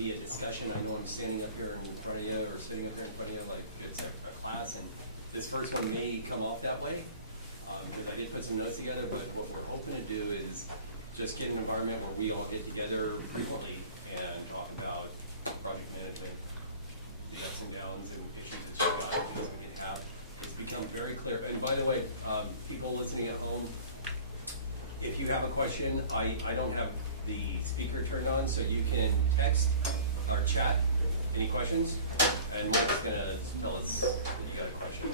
be a discussion. I know I'm standing up here in front of you, or sitting up there in front of you like it's a class, and this first one may come off that way, because I did put some notes together, but what we're hoping to do is just get an environment where we all get together frequently and talk about project management, the ups and downs and issues that you got, things we can have. It's become very clear, and by the way, people listening at home, if you have a question, I don't have the speaker turned on, so you can text or chat any questions, and Mike's gonna tell us that you got a question.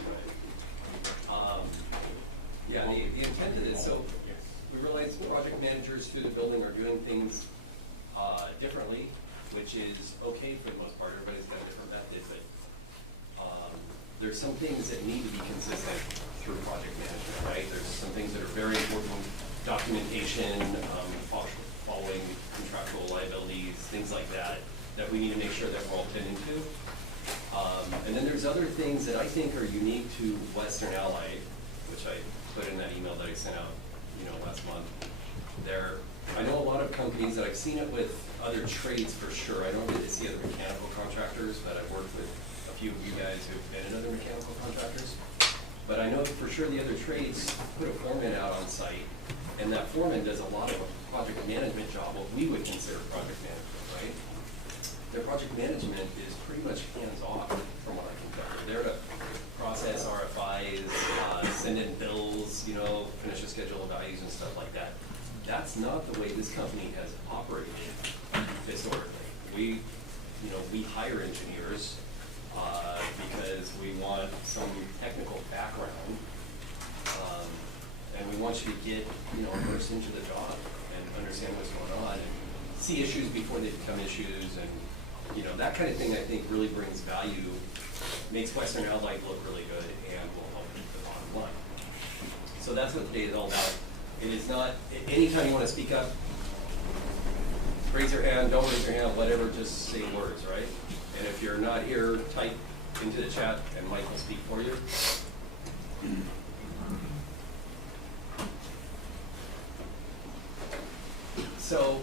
Yeah, the intent of this, so we realize project managers through the building are doing things differently, which is okay for the most part. Everybody's got a different method, but there's some things that need to be consistent through project management, right? There's some things that are very important, documentation, following contractual liabilities, things like that, that we need to make sure that we're all tending to. And then there's other things that I think are unique to Western Allied, which I put in that email that I sent out, last month. I know a lot of companies that I've seen it with other trades for sure. I don't really see other mechanical contractors, but I've worked with a few of you guys who've been in other mechanical contractors. But I know for sure the other trades put a foreman out on site, and that foreman does a lot of project management job, what we would consider project management, right? Their project management is pretty much hands-off from what I can tell. They're to process RFIs, send in bills, finish a schedule of values and stuff like that. That's not the way this company has operated historically. We hire engineers because we want some technical background, and we want you to get immersed into the job and understand what's going on and see issues before they become issues, and that kind of thing I think really brings value, makes Western Allied look really good, and will help keep the bottom line. So that's what today is all about. It is not, anytime you want to speak up, raise your hand, don't raise your hand, whatever, just say words, right? And if you're not here, type into the chat and Mike will speak for you. So,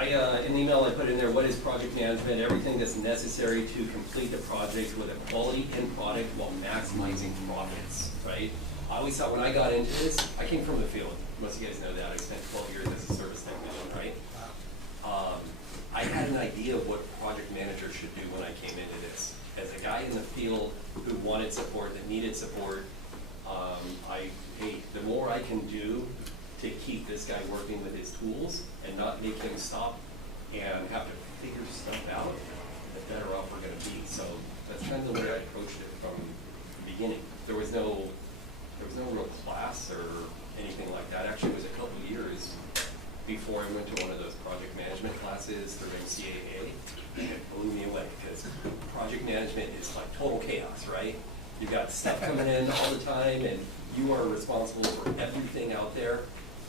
in the email I put in there, what is project management? Everything that's necessary to complete the project with a quality end product while maximizing profits, right? I always thought when I got into this, I came from the field. Most of you guys know that. I spent 12 years as a service technician, right? I had an idea of what project managers should do when I came into this. As a guy in the field who wanted support, that needed support, the more I can do to keep this guy working with his tools and not make him stop and have to figure stuff out, the better off we're going to be. So that's kind of the way I approached it from the beginning. There was no real class or anything like that. Actually, it was a couple of years before I went to one of those project management classes through MCAA, and it blew me away because project management is like total chaos, right? You've got stuff coming in all the time, and you are responsible for everything out there.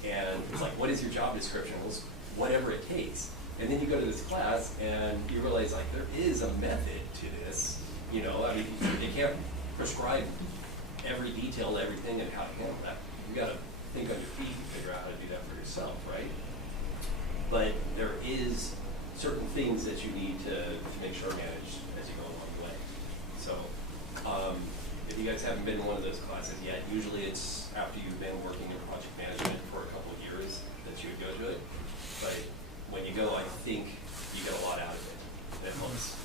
And it's like, what is your job description? Well, whatever it takes. And then you go to this class, and you realize like there is a method to this. They can't prescribe every detail, everything, and how to handle that. You got to think on your feet and figure out how to do that for yourself, right? But there is certain things that you need to make sure are managed as you go along the way. So if you guys haven't been in one of those classes yet, usually it's after you've been working in project management for a couple of years that you would go to it. But when you go, I think you get a lot out of it. It helps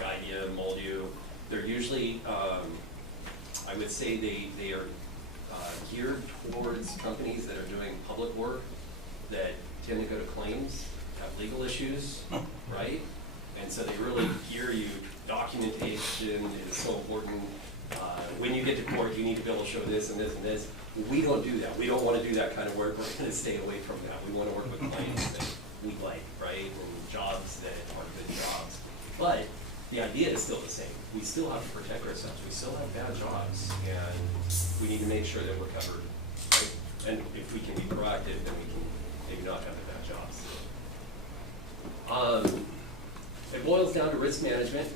guide you, mold you. They're usually, I would say they are geared towards companies that are doing public work that tend to go to claims, have legal issues, right? And so they really gear you. Documentation is so important. When you get to court, you need to be able to show this and this and this. We don't do that. We don't want to do that kind of work. We're going to stay away from that. We want to work with clients that we like, right? And jobs that are good jobs. But the idea is still the same. We still have to protect ourselves. We still have bad jobs, and we need to make sure that we're covered. Right? And if we can be proactive, then we can maybe not have the bad jobs. It boils down to risk management.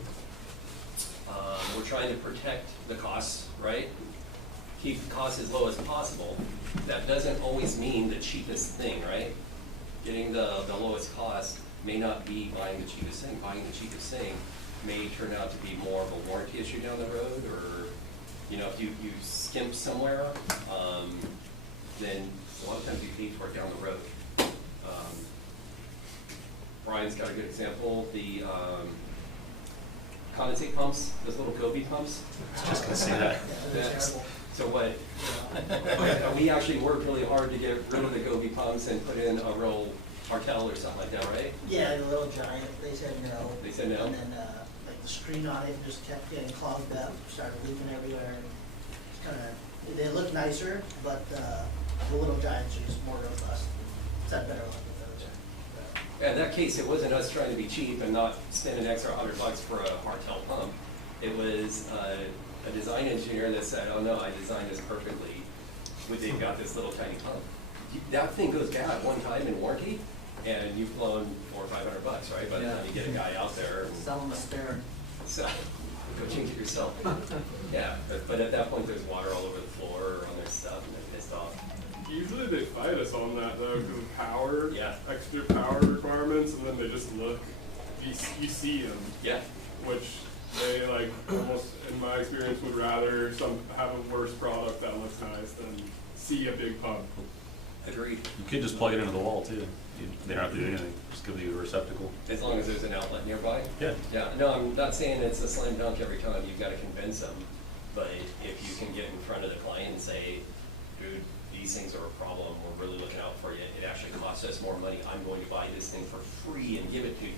We're trying to protect the costs, right? Keep the costs as low as possible. That doesn't always mean the cheapest thing, right? Getting the lowest cost may not be buying the cheapest thing. Buying the cheapest thing may turn out to be more of a warranty issue down the road, or, you know, if you skimp somewhere, then a lot of times you pay for it down the road. Brian's got a good example, the condensate pumps, those little Gobi pumps. I was just gonna say that. So what, we actually worked really hard to get rid of the Gobi pumps and put in a real Martel or something like that, right? Yeah, the little giant, they said no. They said no? And then, like, the screen on it just kept getting clogged up, started leaking everywhere, and it's kinda, they look nicer, but, the little giants are just more robust. It's had better luck with those. Yeah, in that case, it wasn't us trying to be cheap and not spend an extra $100 for a Martel pump. It was a design engineer that said, oh no, I designed this perfectly. They've got this little tiny pump. That thing goes bad one time in warranty, and you've blown $400 or $500, right? By the time you get a guy out there. And Sell them a spare. so, go change it yourself. Yeah, but at that point, there's water all over the floor on their stuff, and they're pissed off. Usually they fight us on that though, because of power, Yeah. extra power requirements, and then they just look, you see them, Yeah, which they like almost, in my experience, would rather have a worse product that looks nice than see a big pump. agreed. You could just plug it into the wall too. They don't have to do anything, just give you a receptacle. As long as there's an outlet nearby. Yeah. Yeah, no, I'm not saying it's a slam dunk every time, you've gotta convince them, but if you can get in front of the client and say, dude, these things are a problem, we're really looking out for you, it actually costs us more money, I'm going to buy this thing for free and give it to you,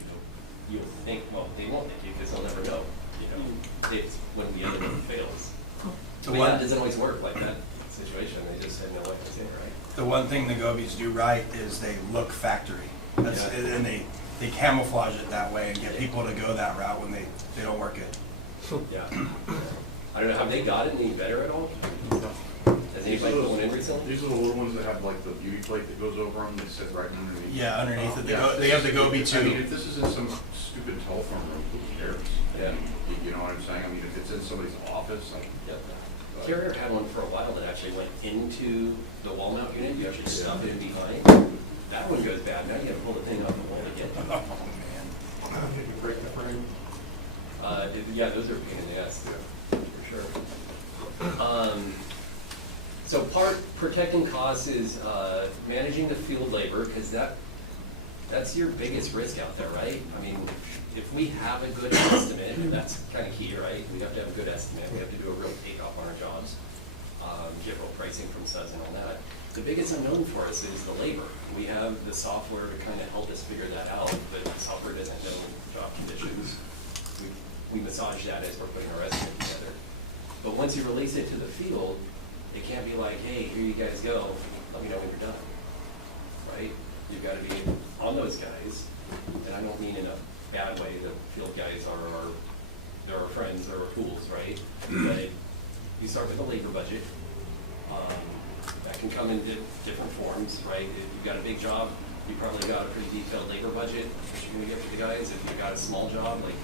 you'll think, well, they won't thank you, because they'll never know, you know, it's when the other one fails. I mean, that doesn't always work like that situation, they just have no way to say it, right? The one thing the Gobis do right is they look factory. That's, Yeah. and they camouflage it that way and get people to go that route when they don't work it. Yeah. I don't know, have they gotten any better at all? Has anybody going in recently? These are the little ones that have like the beauty plate that goes over them, they sit right underneath. Yeah, underneath it, Yeah. they have the Gobi I mean, too. if this is in some stupid telephone room, who cares? Yeah. You know what I'm saying? I mean, if it's in somebody's office, like. Yep. Carrier had one for a while that actually went into the wall mount unit, you actually stuff it in behind. That one goes bad, now you gotta pull the thing off the wall again. Oh, man. Did you break the frame? Yeah, those are a pain in the ass, for sure. So protecting costs is managing the field labor, because that's your biggest risk out there, right? I mean, if we have a good estimate, and that's kind of key, right? We have to have a good estimate, we have to do a real takeoff on our jobs, get real pricing from subs and all that. The biggest unknown for us is the labor. We have the software to kind of help us figure that out, but the software doesn't know job conditions. We massage that as we're putting our estimate together. But once you release it to the field, it can't be like, hey, here you guys go, let me know when you're done, right? You've got to be on those guys, and I don't mean in a bad way, the field guys they're our friends, they're our tools, right? But you start with a labor budget, that can come in different forms, right? If you've got a big job, you probably got a pretty detailed labor budget that you're gonna get for the guys. If you've got a small job, like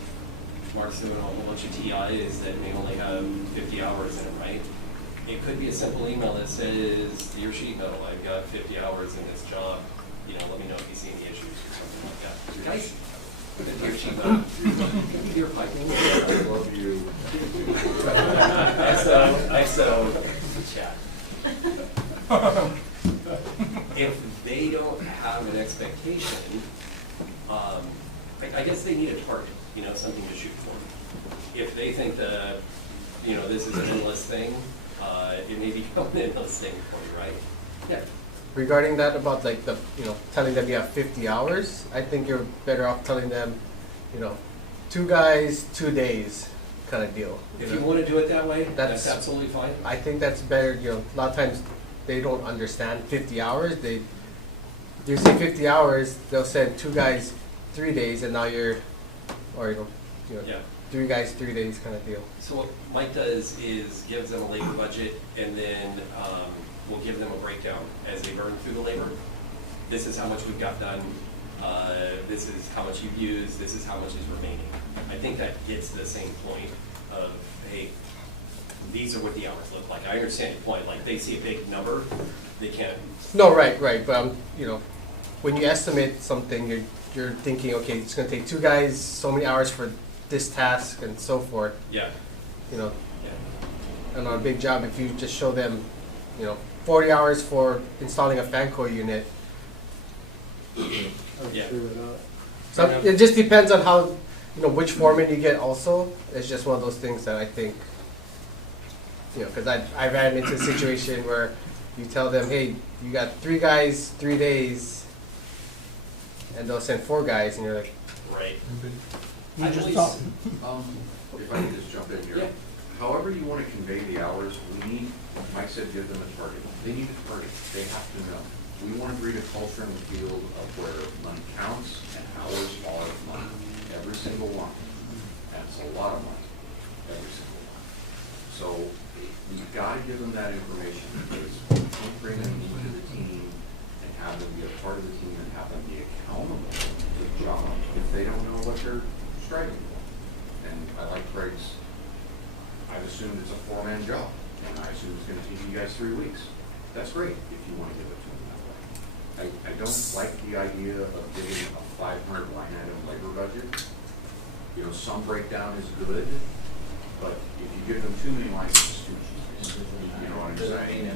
Mark's doing a whole bunch of TIs that may only have 50 hours in them, right? It could be a simple email that says, dear sheet metal, I've got 50 hours in this job, you know, let me know if you see any issues or something like that. Guys, with a dear sheet metal, can you hear piping? I love you. XO, chat. If they don't have an expectation, I guess they need a target, you know, something to shoot for. If they think that, you know, this is an endless thing, it may become an endless thing for you, right? Yeah. Regarding that about like the, telling them you have 50 hours, I think you're better off telling them, 2 guys, 2 days kind of deal. If you want to do it that way, that's That's- absolutely fine. I think that's better, a lot of times they don't understand 50 hours. You say 50 hours, they'll send 2 guys 3 days and now you're, or Yeah. 3 guys 3 days kind of deal. So what Mike does is gives them a labor budget, and then we'll give them a breakdown as they burn through the labor. This is how much we've got done, this is how much you've used, this is how much is remaining. I think that gets to the same point of, hey, these are what the hours look like. I understand your point, like they see a big number, they can't, No, right, but when you estimate something, you're you're thinking, okay, it's gonna take 2 guys so many hours for this task and so forth. Yeah, You know, yeah. and on a big job, if you just show them, 40 hours for installing a fan coil unit. Yeah. So it just depends on how, which foreman you get also. It's just one of those things that I think, because I ran into a situation where you tell them, hey, you got 3 guys, 3 days, and they'll send 4 guys, and you're like, Right. You I just believe- talk. If I could just jump in here. Yeah. However you want to convey the hours, we need, Mike said give them a target. They need a target. They have to know. We want to breed a culture in the field of where money counts and hours are money. Every single one. And it's a lot of money. Every single one. So you've got to give them that information because you can't bring them into the team and have them be a part of the team and have them be accountable to the job if they don't know what they're striving for. And I like Craig's, I've assumed it's a 4-man job, and I assume it's gonna take you guys 3 weeks. That's great if you wanna give it to them that way. I don't like the idea of giving a 500 line item labor budget. Some breakdown is good, but if you give them too many lines, it's too cheap. You know what I'm saying?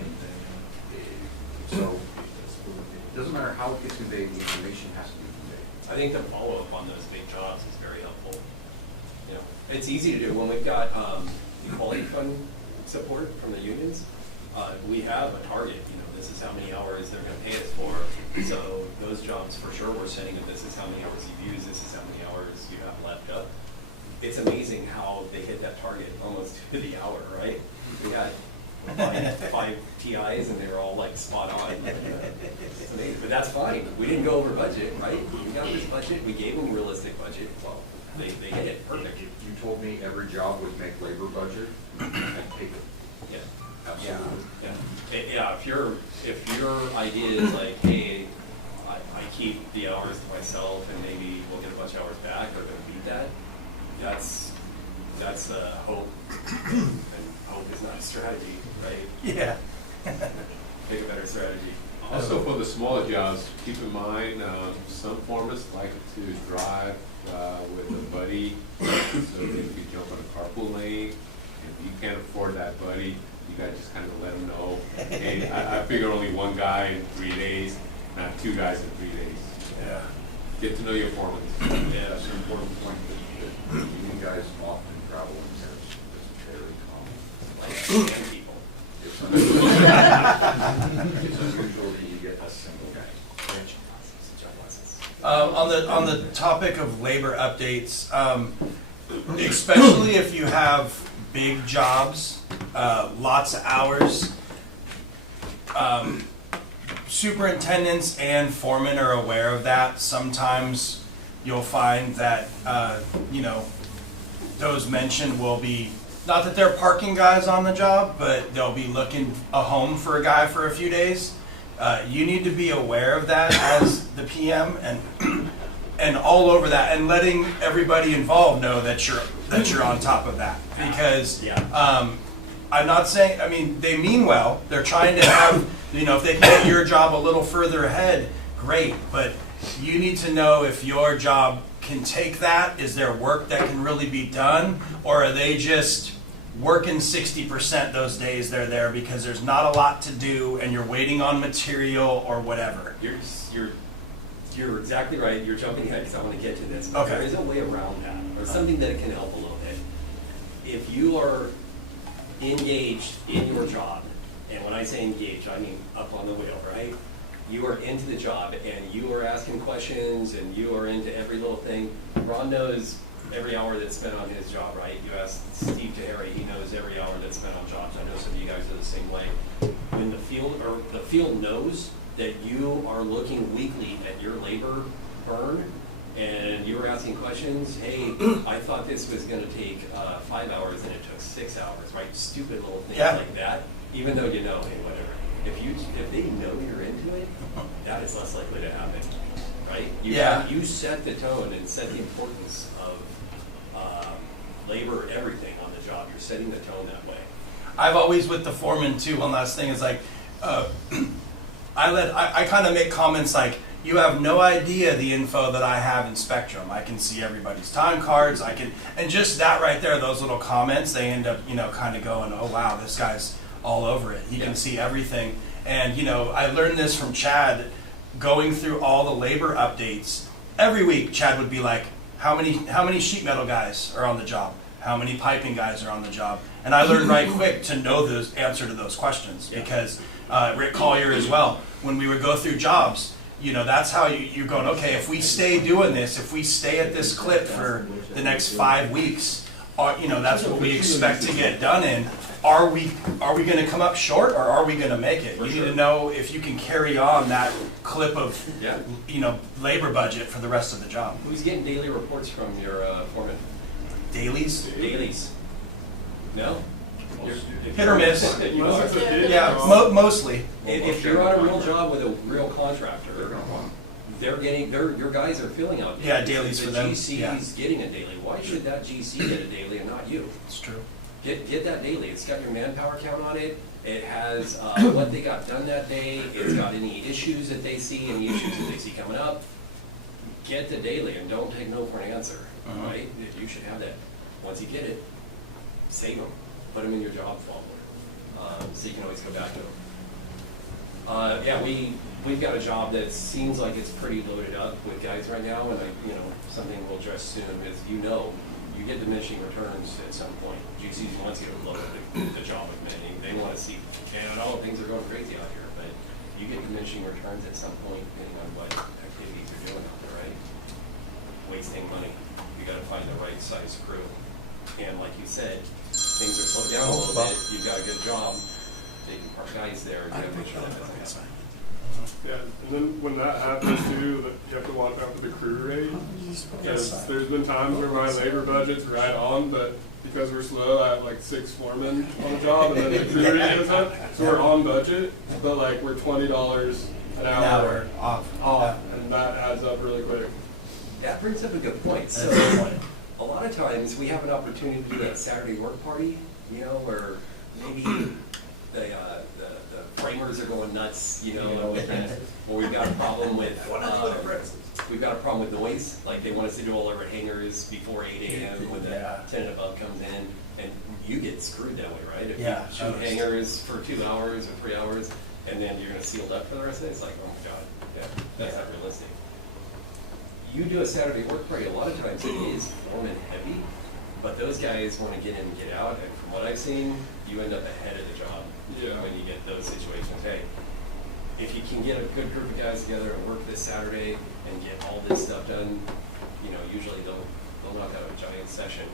So, it doesn't matter how it gets conveyed, the information has to be conveyed. I think the follow-up on those big jobs is very helpful. It's easy to do when we've got the quality fund support from the unions. We have a target, this is how many hours they're gonna pay us for. So those jobs, for sure, we're sending them, this is how many hours you've used, this is how many hours you have left up. It's amazing how they hit that target almost to the hour, right? We had five TIs and they were all like spot on. It's amazing, but that's fine. We didn't go over budget, right? We got this budget, we gave them a realistic budget. Well, they hit it perfect. If you told me every job would make labor budget, I'd take it. Yeah. Absolutely. Yeah, if your idea is like, hey, I keep the hours to myself and maybe we'll get a bunch of hours back or gonna beat that, that's hope. And hope is not a strategy, right? Yeah. Make a better strategy. Also, for the smaller jobs, keep in mind, some foremen like to drive with a buddy, so they can jump on a carpool lane. If you can't afford that buddy, you gotta just kind of let them know, hey, I figure only 1 guy in 3 days, not 2 guys in 3 days. Yeah. Get to know your foremen. Yeah. That's an important point that you guys often travel in pairs. It's very common. Like 10 people. It's unusual. It's unusual that you get a single guy. On the topic of labor updates, especially if you have big jobs, lots of hours, superintendents and foremen are aware of that. Sometimes you'll find that those mentioned will be, not that they're parking guys on the job, but they'll be looking a home for a guy for a few days. You need to be aware of that as the PM and all over that, and letting everybody involved know that you're on top of that. Because I'm not saying, I mean, they mean well. They're trying to have, if they can get your job a little further ahead, great. But you need to know if your job can take that. Is there work that can really be done, or are they just working 60% those days they're there because there's not a lot to do and you're waiting on material or whatever? You're exactly right. You're jumping ahead because I want to get to this. But Okay. There is a way around that, or something that can help a little bit. If you are engaged in your job, and when I say engaged, I mean up on the wheel, right? You are into the job and you are asking questions and you are into every little thing. Ron knows every hour that's spent on his job, right? You ask Steve Tahari, he knows every hour that's spent on jobs. I know some of you guys are the same way. When the field knows that you are looking weekly at your labor burn and you were asking questions, hey, I thought this was gonna take 5 hours and it took 6 hours, right? Stupid little things like that, even though you know, hey, whatever. If they know you're into it, that is less likely to happen, right? You set the tone and set the importance of labor, everything on the job. You're setting the tone that way. I've always, with the foreman too, one last thing is like, I kind of make comments like, You have no idea the info that I have in Spectrum. I can see everybody's time cards. And just that right there, those little comments, they end up, kind of going, oh wow, this guy's all over it. He Yeah. can see everything. And, I learned this from Chad, going through all the labor updates. Every week, Chad would be like, how many sheet metal guys are on the job? How many piping guys are on the job? And I learned right quick to know the answer to those questions, Yeah. because Rick Collier as well, when we would go through jobs, that's how you're going, okay, if we stay doing this, if we stay at this clip for the next 5 weeks, that's what we expect to get done in. Are we going to come up short, or are we going to make it? For You sure. need to know if you can carry on that clip of, Yeah. labor budget for the rest of the job. Who's getting daily reports from your foreman? Dailies, Dailies? No? hit or miss. You Unless are. it's a day Yeah, job. mostly. If you're on a real job with a real They're contractor, gonna want. your guys are filling out. Yeah, dailies for them, The GC's getting a daily. Why should that GC get a daily and not you? It's true. Get that daily. It's got your manpower count on it. It has what they got done that day. It's got any issues that they see, any issues that they see coming up. Get the daily and don't take no for an answer, Uh-huh. right? You should have that. Once you get it, save them. Put them in your job folder, so you can always go back to them. Yeah, we've got a job that seems like it's pretty loaded up with guys right now, and something we'll address soon is, you get diminishing returns at some point. GCs wants you to load the job with many. They want to see, and I know things are going crazy out here, but you get diminishing returns at some point, depending on what activities you're doing out there, right? Wasting money. You got to find the right size crew. And like you said, things are slowed down a little bit. You've got a good job. Taking our guys there, you got to make sure that doesn't happen. Yeah, and then when that happens too, that you have to watch out for the crew rate. Because there's been times where my labor budget's right on, but because we're slow, I have like 6 foremen on the job, and then the crew rate goes up. So we're on budget, but like we're $20 an hour off. and that adds up really quick. Yeah, it brings up a good point. So, That's a good point. a lot of times we have an opportunity to do that Saturday work party, where maybe the framers are going nuts, or we've got a problem with noise, like they want us to do all our hangers before 8 a.m. when the Yeah. tenant above comes in, and you get screwed that way, right? If Yeah, you shoot noticed. hangers for 2 hours or 3 hours, and then you're gonna seal up for the rest of it, it's like, oh my God, that's not realistic. You do a Saturday work party, a lot of times it is foreman heavy, but those guys want to get in and get out, and from what I've seen, you end up ahead of the job Yeah. when you get those situations. Hey, if you can get a good group of guys together and work this Saturday and get all this stuff done, usually they'll knock out a giant session,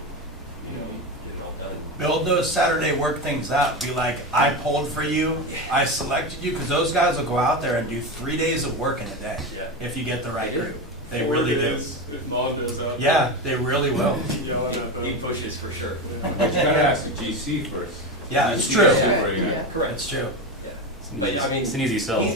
get it all done. Build those Saturday work things up. Be like, I pulled for you, I selected you, because those guys will go out there and do 3 days of work in a day. Yeah. If you get the right They do. group. They 4 really do. days If mom goes out. Yeah, they really will. Yelling at them. He pushes for sure. But you gotta ask the GC first. Yeah, it's GC true. is super, you know. Correct. It's true. Yeah. It's an But easy- I mean, it's an easy sell.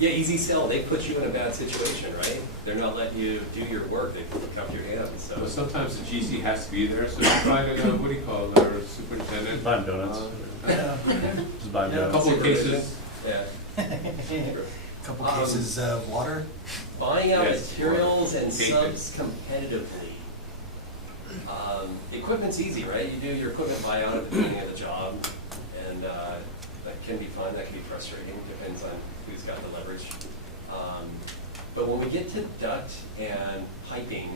Yeah, easy sell. They put you in a bad situation, right? They're not letting you do your work. They cuff your hands. So But sometimes the GC has to be there, so you find a, what do you call it, our superintendent? Buy 'em donuts. Yeah. Just buy 'em A donuts. couple of cases, yeah. Couple cases of water. Buying out Yes, materials and Take it. subs competitively. Equipment's easy, right? You do your equipment buyout at the beginning of the job, and that can be fun, that can be frustrating, depends on who's got the leverage. But when we get to duct and piping,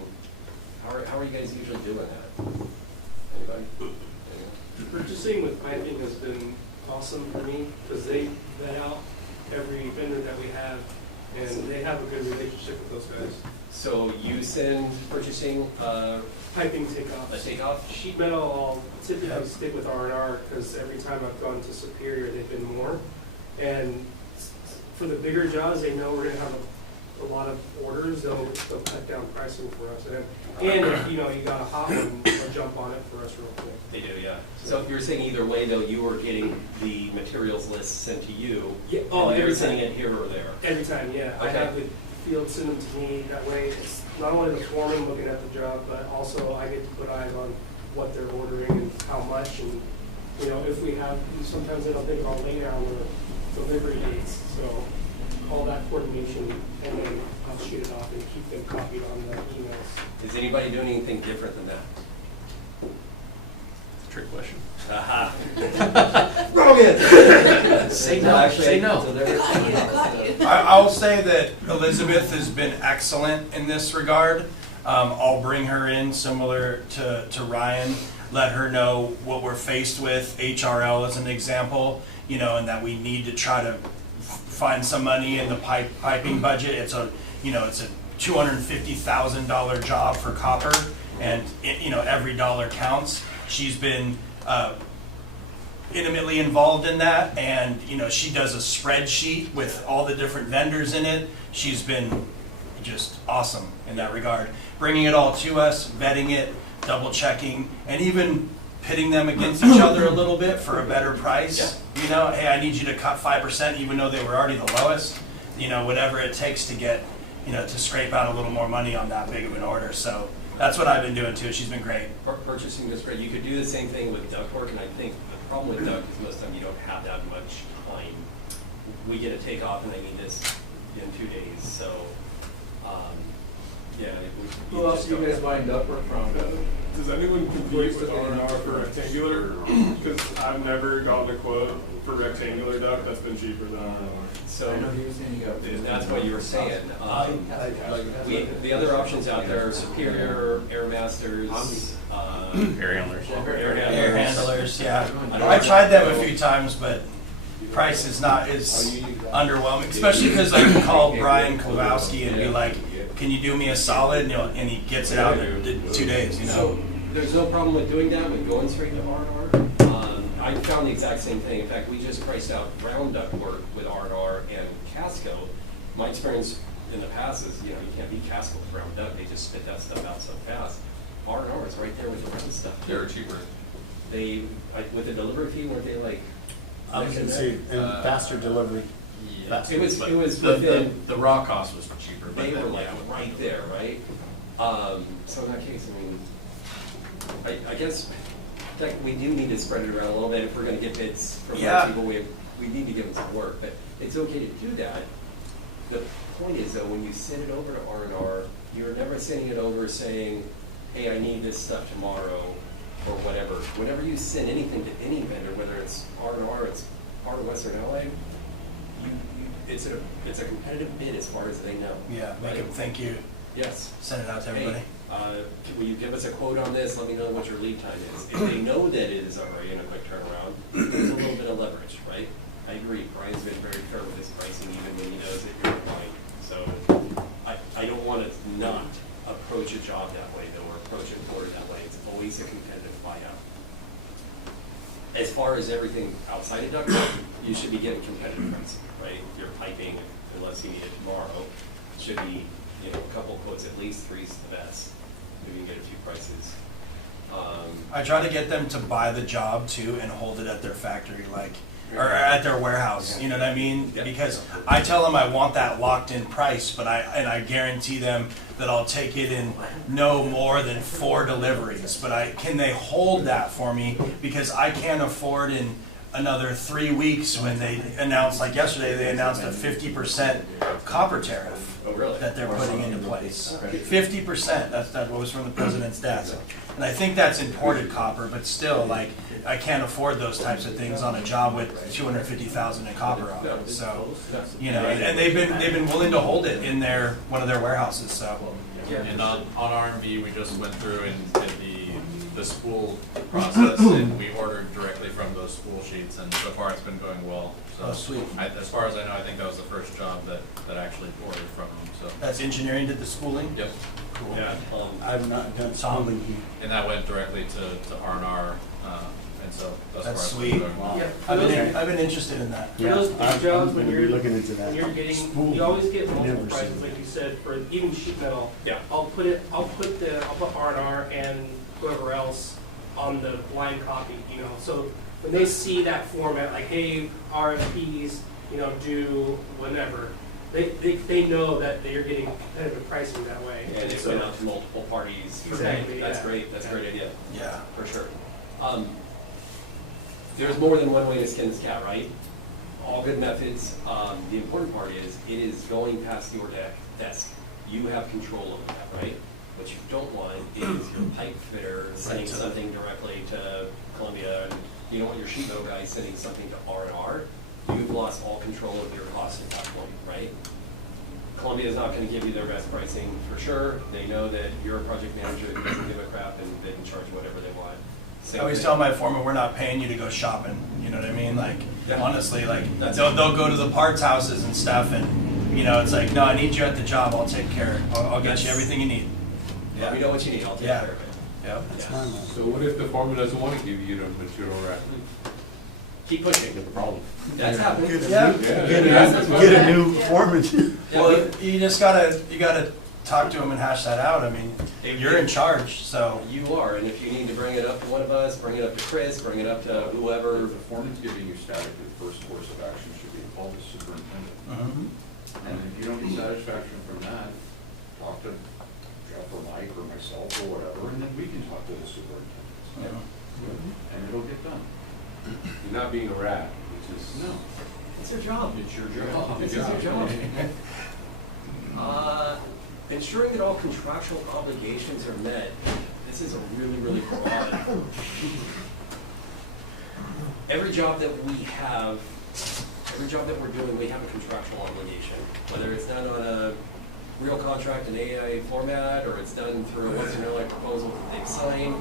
how are you guys usually doing that? Anybody? Anyone? Purchasing with piping has been awesome for me because they vet out every vendor that we have and they have a good relationship with those guys. So you send purchasing Piping a takeoffs. takeoff? Sheet metal, I'll typically stick with R&R because every time I've gone to Superior, they've been more. And for the bigger jobs, they know we're gonna have a lot of orders, they'll cut down pricing for us. And if, you got a hot one, they'll jump on it for us real quick. They do, yeah. So you're saying either way, though, you are getting the materials list sent to you, Yeah, and every you're time. sending it here or there. Every time, yeah. I Okay. have the field send them to me, that way it's not only the foreman looking at the job, but also I get to put eyes on what they're ordering and how much, and, if we have, sometimes they don't think about later on the delivery dates, so all that coordination, and then I'll shoot it off and keep them copied on the emails. Is anybody doing anything different than that? Trick question. Aha. Wrong answer. Say no, say no. I'll say that Elizabeth has been excellent in this regard. I'll bring her in similar to Ryan, let her know what we're faced with, HRL as an example, you know, and that we need to try to find some money in the piping budget. It's a $250,000 job for copper, and every dollar counts. She's been intimately involved in that, and she does a spreadsheet with all the different vendors in it. She's been just awesome in that regard, bringing it all to us, vetting it, double checking, and even pitting them against each other a little bit for a better price. Yeah. Hey, I need you to cut 5%, even though they were already the lowest. Whatever it takes to get, to scrape out a little more money on that big of an order. So that's what I've been doing too. She's been great. Purchasing is great. You could do the same thing with ductwork, and I think the problem with duct is most of the time you don't have that much time. We get a takeoff, and I need this in 2 days. So, Who else are you guys buying ductwork from? Does anyone compete with R&R for rectangular? Because I've never gotten a quote for rectangular duct that's been cheaper than R&R. So I know he was saying you got. that's what you were saying. The other options out there are Superior, Airmasters, Air handlers. Air handlers, yeah. I tried them a few times, but price is underwhelming, especially because I can call Brian Kowalski and be like, can you do me a solid? And he gets it out in 2 days, So there's no problem with doing that, with going straight to R&R. I found the exact same thing. In fact, we just priced out round duct work with R&R and Casco. My experience in the past is, you can't beat Casco with round duct. They just spit that stuff out so fast. R&R is right there with the round stuff. They're cheaper. With the delivery fee, weren't they like? I was gonna say, and faster delivery. It was The within, the raw cost was cheaper, but they then, were like yeah. right there, right? So in that case, I guess that we do need to spread it around a little bit. If we're gonna get bids from other people, we need to give them some work, but it's okay to do that. The point is though, when you send it over to R&R, you're never sending it over saying, hey, I need this stuff tomorrow, or whatever. Whenever you send anything to any vendor, whether it's R&R, it's part of Western Allied, it's a competitive bid as far as they know. Yeah, make them thank you. Yes. Send it out to everybody. Hey, will you give us a quote on this? Let me know what your lead time is. If they know that it is already in a quick turnaround, there's a little bit of leverage, right? I agree. Brian's been very fair with his pricing, even when he knows that you're applying. So I don't want to not approach a job that way, though, or approach an order that way. It's always a competitive buyout. As far as everything outside of ductwork, you should be getting competitive pricing, right? Your piping, unless you need it tomorrow, should be, a couple quotes, at least 3's the best. Maybe you can get a few prices. I try to get them to buy the job too and hold it at their factory, or at their warehouse. You know what I mean? Yeah. Because I tell them I want that locked-in price, but I guarantee them that I'll take it in no more than 4 deliveries. But can they hold that for me? Because I can't afford in another 3 weeks when they announced, like yesterday, they announced a 50% copper tariff. Oh, really? That they're putting into place. 50%, that's what was from the president's desk. And I think that's imported copper, but still, I can't afford those types of things on a job with $250,000 in copper on it. So, and they've been willing to hold it in one of their warehouses, so. And on R&B, we just went through and did the spool process, and we ordered directly from those spool sheets, and so far it's been going well. So Oh, sweet. As far as I know, I think that was the first job that actually ordered from them. So. That's engineering did the spooling? Yep. Cool. Yeah. I've not done schooling. And that went directly to R&R, and so thus That's far sweet. it's been going well. Yeah. I've been interested in that. For those big jobs, when I'm you're looking into that. when you're getting, Spool. you always get multiple Never prices, seen like you said, for even sheet metal. Yeah. I'll put R&R and whoever else on the blind copy, so when they see that format, like, hey, RFPs, do whatever, they know that they're getting competitive pricing that way. And it went out to multiple parties. Exactly, That's yeah. great. That's a great idea. Yeah. For sure. There's more than one way to skin this cat, right? all good methods. The important part is, it is going past your desk. You have control over that, right? What you don't want is your pipe fitter sending something directly to Columbia, and you don't want your sheet metal guy sending something to R&R. You've lost all control of your costs at that point, right? Columbia is not gonna give you their best pricing for sure. They know that you're a project manager that doesn't give a crap, and they can charge whatever they want. I always tell my foreman, we're not paying you to go shopping, you know what I mean? Like, Yeah. honestly, like, they'll go to the parts houses and stuff, and, you know, it's like, no, I need you at the job, I'll take care, I'll get you everything you need. Yeah, we know what you need, I'll take Yeah. care of it. Yep. That's Yeah. fine. So what if the foreman doesn't want to give you the material rack? Keep pushing. The problem. That's happened. Yeah. Get a new foreman. Well, you just gotta talk to them and hash that out. I mean, you're in charge, so. You are, and if you need to bring it up to one of us, bring it up to Chris, bring it up to whoever. If the foreman's giving you static, the first course of action should be call the superintendent. Mhm. And if you don't get satisfaction from that, talk to Jeff or Mike or myself or whatever, and then we can talk to the superintendent. And it'll get done. You're not being a rat, which is. No, It's your job. it's your job. This is your job. Ensuring that all contractual obligations are met. This is a really, really broad. Every job that we have, every job that we're doing, we have a contractual obligation. Whether it's done on a real contract in AIA format, or it's done through a Western Illinois proposal that they've signed,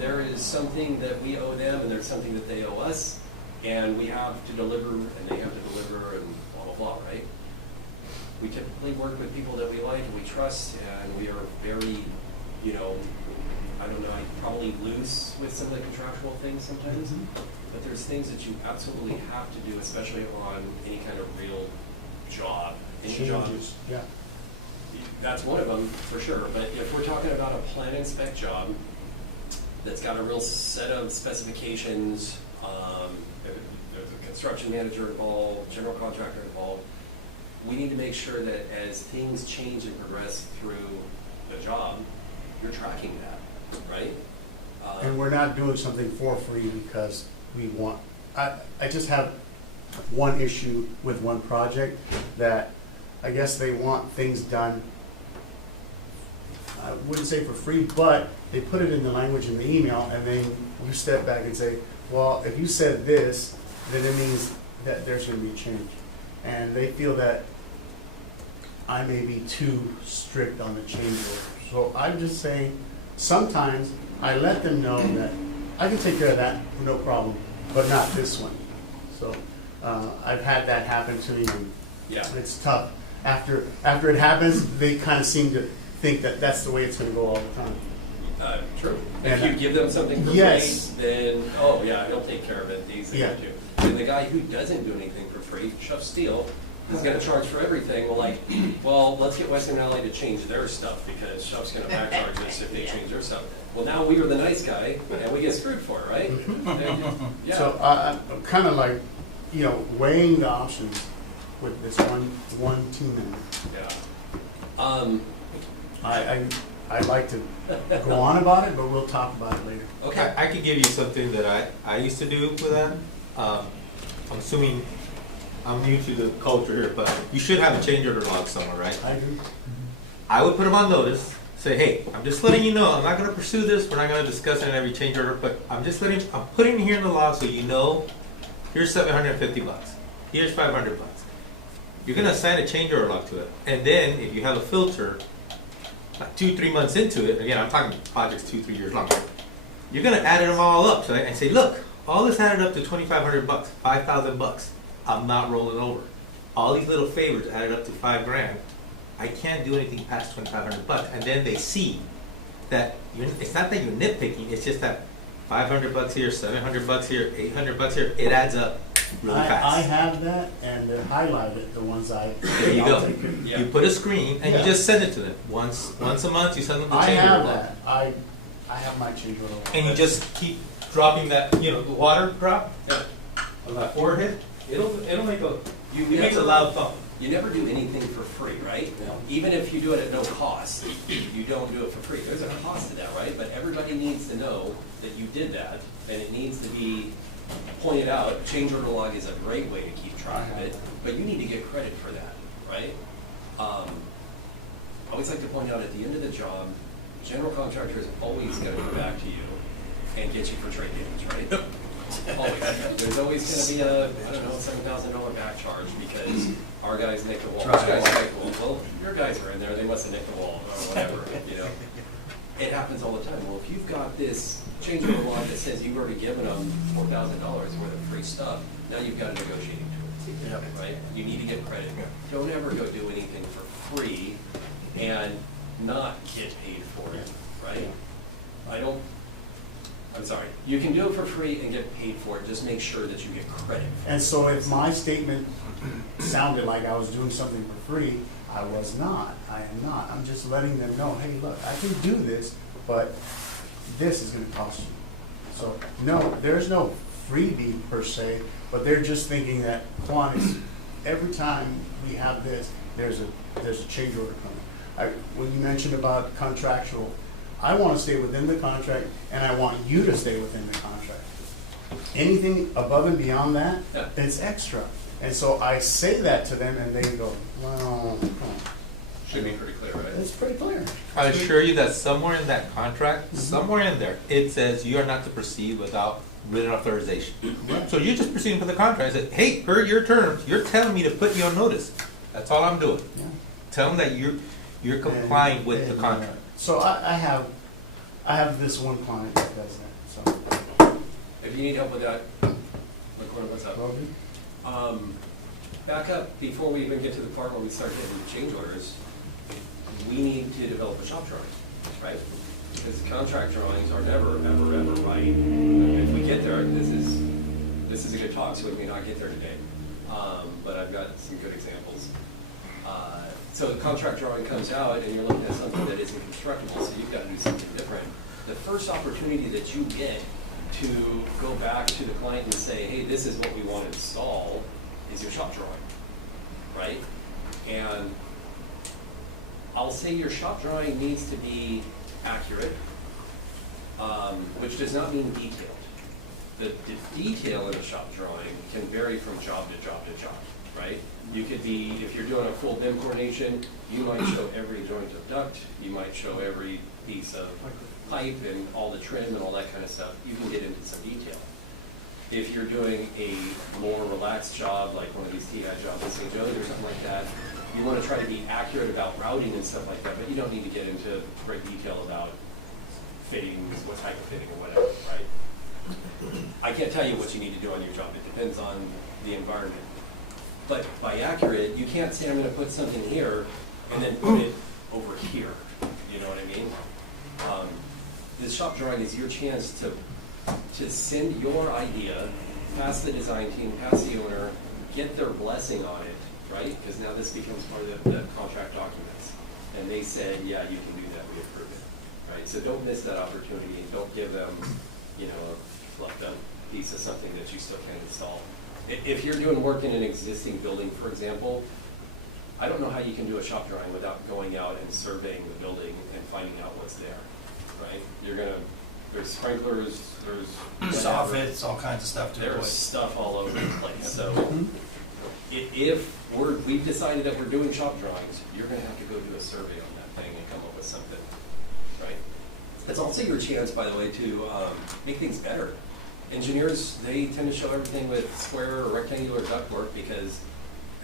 there is something that we owe them, and there's something that they owe us, and we have to deliver, and they have to deliver, and blah, blah, blah, right? We typically work with people that we like and we trust, and we are very, you know, I don't know, probably loose with some of the contractual things sometimes, but there's things that you absolutely have to do, especially on any kind of real job. Any job. Changes, yeah. That's one of them, for sure, but if we're talking about a plan and spec job that's got a real set of specifications, there's a construction manager involved, general contractor involved, we need to make sure that as things change and progress through the job, you're tracking that, right? And we're not doing something for free because we want, I just have one issue with one project that I guess they want things done, I wouldn't say for free, but they put it in the language in the email, and then you step back and say, well, if you said this, then it means that there's gonna be a change. And they feel that I may be too strict on the change order. So I'm just saying, sometimes I let them know that I can take care of that, no problem, but not this one. So I've had that happen to me, and Yeah. it's tough. After it happens, they kind of seem to think that that's the way it's gonna go all the time. True. And If you give them something for yes. free, then, oh, yeah, he'll take care of it, he's Yeah. going to. And the guy who doesn't do anything for free, Chef Steele, is gonna charge for everything. Well, like, well, let's get Western Valley to change their stuff, because Chef's gonna back charge us if they change their stuff. Well, now we were the nice guy, and we get screwed for it, right? Yeah. So I'm kind of like, you know, weighing the options with this one team member. Yeah. I'd like to go on about it, but we'll talk about it later. Okay. I could give you something that I used to do with that. I'm assuming I'm new to the culture here, but you should have a change order log somewhere, right? I do. I would put them on notice, say, hey, I'm just letting you know, I'm not gonna pursue this, we're not gonna discuss it in every change order, but I'm putting it here in the log so you know, here's $750, here's $500. You're gonna assign a change order log to it, and then if you have a filter, like 2-3 months into it, again, I'm talking projects 2-3 years long, you're gonna add them all up, so and say, look, all this added up to $2,500, $5,000. I'm not rolling over. All these little favors added up to $5,000. I can't do anything past $2,500, and then they see that it's not that you're nitpicking. It's just that $500 here, $700 here, $800 here. It adds up really fast. I have that, and they're highlighted, the ones I. There you I'll go. take it. Yeah. You put a screen and Yeah. you just send it to them once a month. You send them the I change have order log. that. I have my change order. And you just keep dropping that, the water drop on that forehead. It'll make it makes a loud thump. You never do anything for free, right? Even if you do it at no cost, you don't do it for free. There's a cost to that, right? But everybody needs to know that you did that, and it needs to be pointed out, change order log is a great way to keep track of it, but you need to get credit for that, right? I always like to point out at the end of the job, general contractor is always going to go back to you and get you for trade damage, right? Always. There's always going to be a, I don't know, $7,000 back charge because our guys nicked the wall. Which guys nicked the wall? Well, your guys are in there, they must have nicked the wall or whatever, you know. It happens all the time. Well, if you've got this change order log that says you've already given them $4,000 worth of free stuff, now you've got a negotiating tool, right? You need to get credit. Don't ever go do anything for free and not get paid for it, right? I'm sorry. You can do it for free and get paid for it. Just make sure that you get credit for it. And so if my statement sounded like I was doing something for free, I was not. I am not. I'm just letting them know, hey, look, I can do this, but this is going to cost you. So no, there's no freebie per se, but they're just thinking that Quantis, every time we have this, there's a change order coming. When you mentioned about contractual, I want to stay within the contract, and I want you to stay within the contract. Anything above and beyond that, it's extra. And so I say that to them, and they go, well, Should be pretty clear, right? it's pretty clear. I assure you that somewhere in that contract, somewhere in there, it says you are not to proceed without written authorization. So you're just proceeding for the contract. I said, hey, per your terms, you're telling me to put you on notice. That's all I'm doing. Yeah. Tell them that you're complying with the contract. So I have this one client that does that, so. If you need help with that, what's up? Back up, before we even get to the part where we start getting change orders, we need to develop a shop drawing, right? Because the contract drawings are never, ever, ever right. If we get there, this is a good talk, so we may not get there today. But I've got some good examples. So the contract drawing comes out and you're looking at something that isn't constructible, so you've got to do something different. The first opportunity that you get to go back to the client and say, hey, this is what we want to install, is your shop drawing, right? And I'll say your shop drawing needs to be accurate, which does not mean detailed. The detail in a shop drawing can vary from job to job to job, right? You could be, if you're doing a full BIM coordination, you might show every joint of duct, you might show every piece of pipe and all the trim and all that kind of stuff. You can get into some detail. If you're doing a more relaxed job, like one of these TI jobs in St. Joe's or something like that, you want to try to be accurate about routing and stuff like that, but you don't need to get into great detail about fittings, what type of fitting or whatever, right? I can't tell you what you need to do on your job. It depends on the environment. But by accurate, you can't say I'm going to put something here and then put it over here. You know what I mean? This shop drawing is your chance to send your idea past the design team, past the owner, get their blessing on it, right? Because now this becomes part of the contract documents. And they said, yeah, you can do that, we approve it, right? So don't miss that opportunity and don't give them, you know, a fluffed up piece of something that you still can't install. If you're doing work in an existing building, for example, I don't know how you can do a shop drawing without going out and surveying the building and finding out what's there, right? There's sprinklers, there's Soffits, all kinds of stuff to there's replace. stuff all over the place. So if we've decided that we're doing shop drawings, you're gonna have to go do a survey on that thing and come up with something, right? It's also your chance, by the way, to make things better. Engineers, they tend to show everything with square or rectangular ductwork because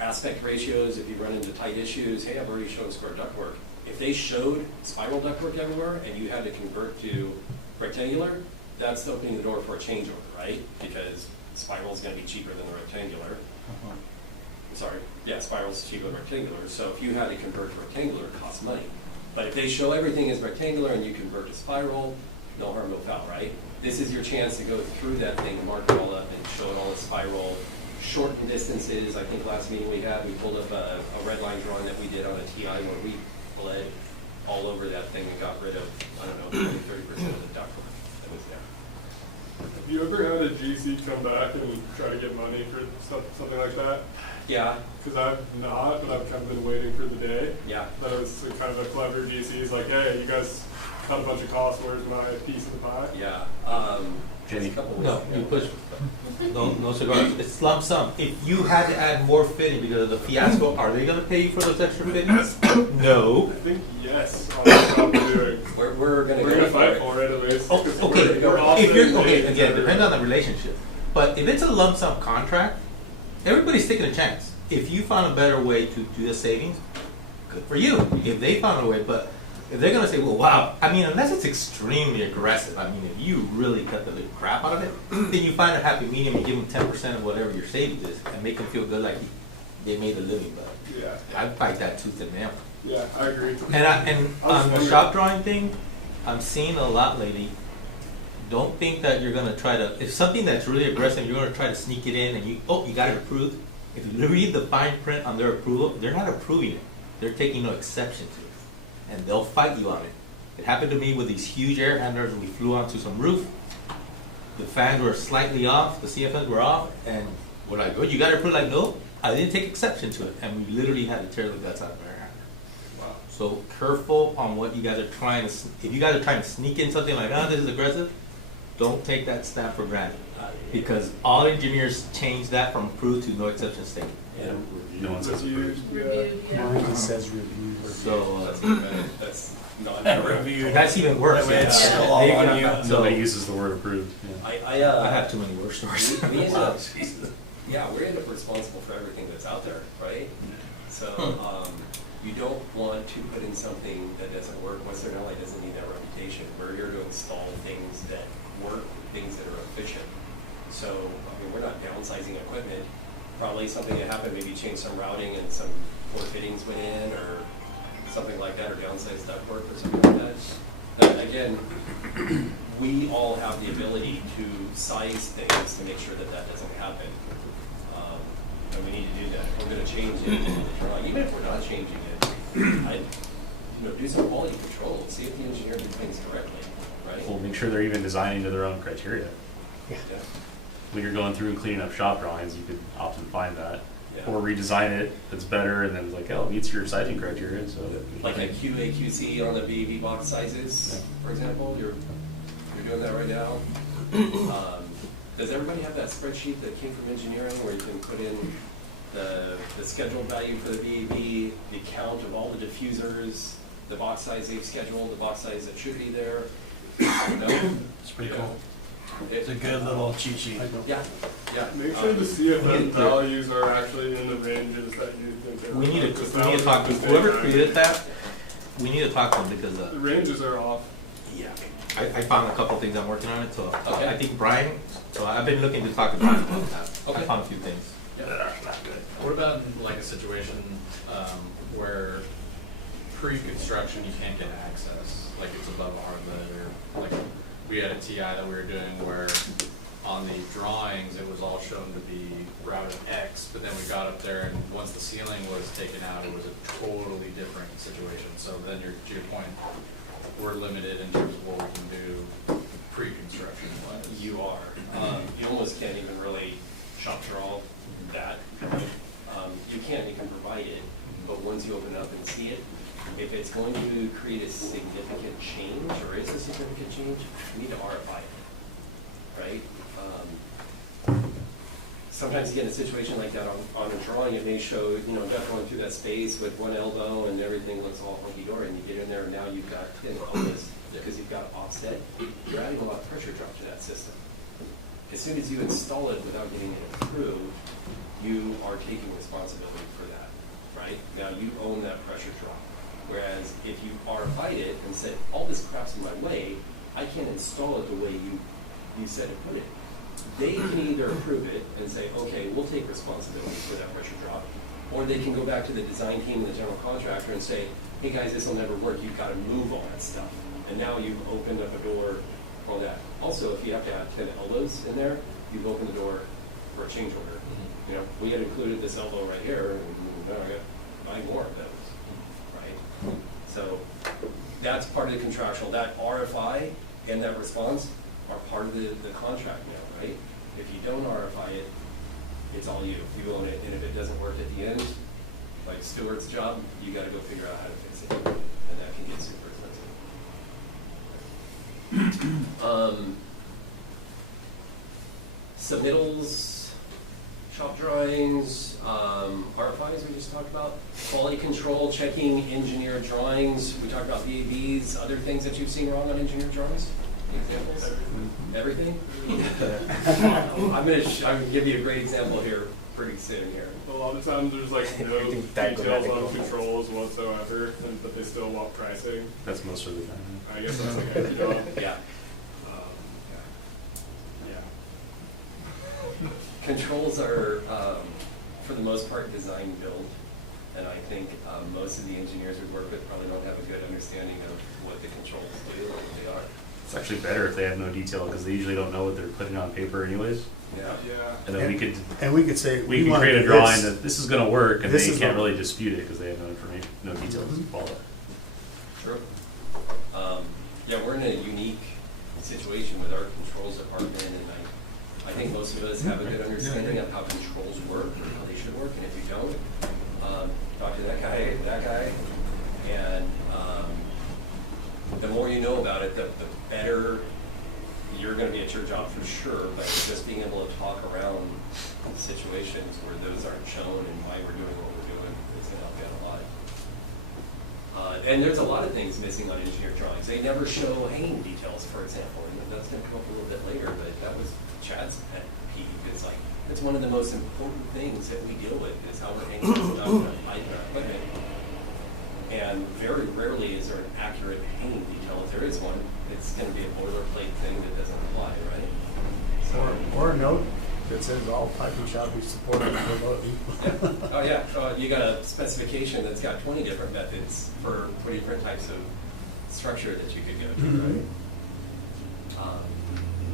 aspect ratios, if you run into tight issues, hey, I've already shown square ductwork. If they showed spiral ductwork everywhere and you had to convert to rectangular, that's opening the door for a change order, right? Because spiral is going to be cheaper than the rectangular. Sorry, yeah, spiral is cheaper than rectangular. So if you had to convert to rectangular, it costs money. But if they show everything as rectangular and you convert to spiral, no harm, no foul, right? This is your chance to go through that thing, mark it all up, and show it all as spiral. Shorten distances. I think last meeting we had, we pulled up a red line drawing that we did on a TI where we bled all over that thing and got rid of, I don't know, 20-30% of the ductwork that was there. Have you ever had a GC come back and try to get money for something like that? Yeah. Because I've not, but I've kind of been waiting for the day. Yeah. That it was kind of a clever GC. He's like, hey, you guys cut a bunch of costs, where's my piece of the pie? Yeah. There's a couple ways No, to you go. push, no cigars, it's lump sum. If you had to add more fitting because of the fiasco, are they gonna pay you for those extra fittings? No. I think yes, on what I'm doing. We're gonna We're go gonna for fight it. for it at least. Oh, 'cause okay, we're if you're, okay, offering again, things depends that on the relationship. But if it's a lump sum contract, everybody's taking a chance. If you found a better way to do the savings, good for you. If they found a way, but if they're gonna say, well, wow, I mean, unless it's extremely aggressive, I mean, if you really cut the living crap out of it, then you find a happy medium, you give them 10% of whatever your savings is, and make them feel good like they made a living, but Yeah, I'd fight that tooth and nail. yeah, I agree. And I was on the wondering- shop drawing thing, I'm seeing a lot lately. Don't think that you're gonna try to, if something that's really aggressive, you're gonna try to sneak it in and you got it approved. If you read the fine print on their approval, they're not approving it. They're taking no exception to it. And they'll fight you on it. It happened to me with these huge air handlers. We flew onto some roof. The fans were slightly off, the CFMs were off, and we're like, oh, you got it approved? Like, no, I didn't take exception to it. And we literally had to tear the guts out of our air handler. Wow. So careful on what you guys are trying to, if you guys are trying to sneak in something like, oh, this is aggressive, don't take that stamp for granted. Because all engineers change that from approved to no exception statement. And No one says approved. Reviewed, yeah. Mine just says review. So that's even better. That's not Review. that's even worse. That way it's Yeah. still all on you. So uses the word approved. I I have too many war stories. we end up, yeah, we end up responsible for everything that's out there, right? So, you don't want to put in something that doesn't work. Western Ally doesn't need that reputation. We're here to install things that work, things that are efficient. So, I mean, we're not downsizing equipment. Probably something that happened, maybe change some routing and some poor fittings went in or something like that, or downsize ductwork or something like that. But again, we all have the ability to size things to make sure that that doesn't happen. And we need to do that. We're gonna change it. Even if we're not changing it, I'd, do some quality control, see if the engineer did things correctly, right? Well, make sure they're even designing to their own criteria. Yeah. When you're going through and cleaning up shop drawings, you could often find that. Yeah. Or redesign it that's better, and then it's like, oh, it meets your sizing criteria, so. Like a QA, QC on the BAV box sizes, for example, you're doing that right now. Does everybody have that spreadsheet that came from engineering where you can put in the scheduled value for the BAV, the count of all the diffusers, the box size they've scheduled, the box size that should be there? No? It's pretty cool. It's It's a good little cheat sheet. Yeah, yeah. Make sure the CFM Yeah. values are actually in the ranges that you think they're. we need to because we that need was to talk a to mistake, whoever right? created that. We need to talk to them because The ranges are off. yeah, I found a couple things I'm working on it. So Okay. I think Brian. So I've been looking to talk to Brian about that. Okay. I found a few things. Yeah. that are not good. What about in like a situation where pre-construction you can't get access, like it's above our limit, or like we had a TI that we were doing where on the drawings it was all shown to be routed X, but then we got up there and once the ceiling was taken out, it was a totally different situation. So then to your point, we're limited in terms of what we can do pre-construction wise. You are. You almost can't even really shop draw that. You can provide it, but once you open it up and see it, if it's going to create a significant change, or is a significant change, you need to RFI it, right? Sometimes you get in a situation like that on a drawing, it may show, Jeff going through that space with one elbow and everything looks all hunky-dory, and you get in there and now you've got 10 elbows because you've got offset, you're adding a lot of pressure drop to that system. As soon as you install it without getting it approved, you are taking responsibility for that, right? Now you own that pressure drop. Whereas if you RFI'd it and said, all this crap's in my way, I can't install it the way you said to put it. They can either approve it and say, okay, we'll take responsibility for that pressure drop, or they can go back to the design team and the general contractor and say, hey guys, this will never work, you've got to move all that stuff. And now you've opened up a door for all that. Also, if you have to have 10 elbows in there, you've opened the door for a change order. We had included this elbow right here, and now I got 9 more of those, right? So that's part of the contractual. That RFI and that response are part of the contract now, right? If you don't RFI it, it's all you. You own it, and if it doesn't work at the end, like Stuart's job, you got to go figure out how to fix it, and that can get super expensive. submittals, shop drawings, RFIs we just talked about, quality control, checking engineered drawings, we talked about VAVs, other things that you've seen wrong on engineered drawings? Examples? Everything? I'm gonna give you a great example here pretty soon here. A lot of times there's like no Everything's diagrammatic details on almost. controls whatsoever, but they still want pricing. That's most of the time. I guess that's like every job. Yeah. Yeah. Controls are, for the most part, design build, and I think most of the engineers we work with probably don't have a good understanding of what the controls do or what they are. It's actually better if they have no detail because they usually don't know what they're putting on paper anyways. Yeah. Yeah. And then we could And we could say, we can wanna create a do drawing this. that this is going to work, and This they is can't what- really dispute it because they have no information, no details to follow. True. Yeah, we're in a unique situation with our controls department, and I think most of us have a good understanding of how controls work, or how they should work, and if you don't, talk to that guy, and the more you know about it, the better you're gonna be at your job for sure, but just being able to talk around situations where those aren't shown and why we're doing what we're doing is gonna help you out a lot. And there's a lot of things missing on engineered drawings. They never show hanging details, for example, and that's gonna come up a little bit later, but that was Chad's pet peeve. It's like, it's one of the most important things that we deal with, is how we're hanging stuff on equipment. And very rarely is there an accurate hanging detail. If there is one, it's gonna be a boilerplate thing that doesn't apply, right? So, Or a note that says all piping shall be supported remotely. yeah. Oh, yeah, you got a specification that's got 20 different methods for 20 different types of structure that you could go to, right?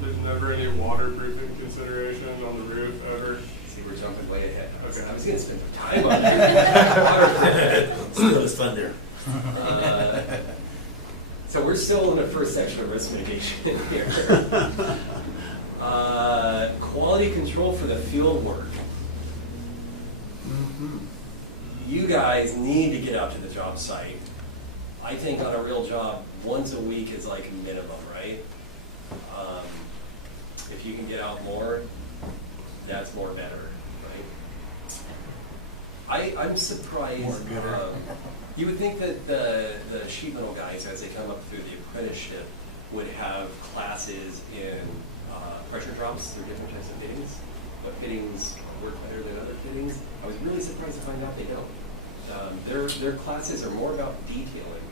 There's never any waterproofing considerations on the roof ever. See, we're jumping way ahead. Okay. I was gonna spend some time on it. Still is fun there. So we're still in the first section of risk mitigation here. Quality control for the field work. You guys need to get out to the job site. I think on a real job, once a week is like minimum, right? If you can get out more, that's more better, right? I'm surprised. You would think that the sheet metal guys, as they come up through the apprenticeship, would have classes in pressure drops through different types of fittings. What fittings work better than other fittings? I was really surprised to find out they don't. Their classes are more about detailing.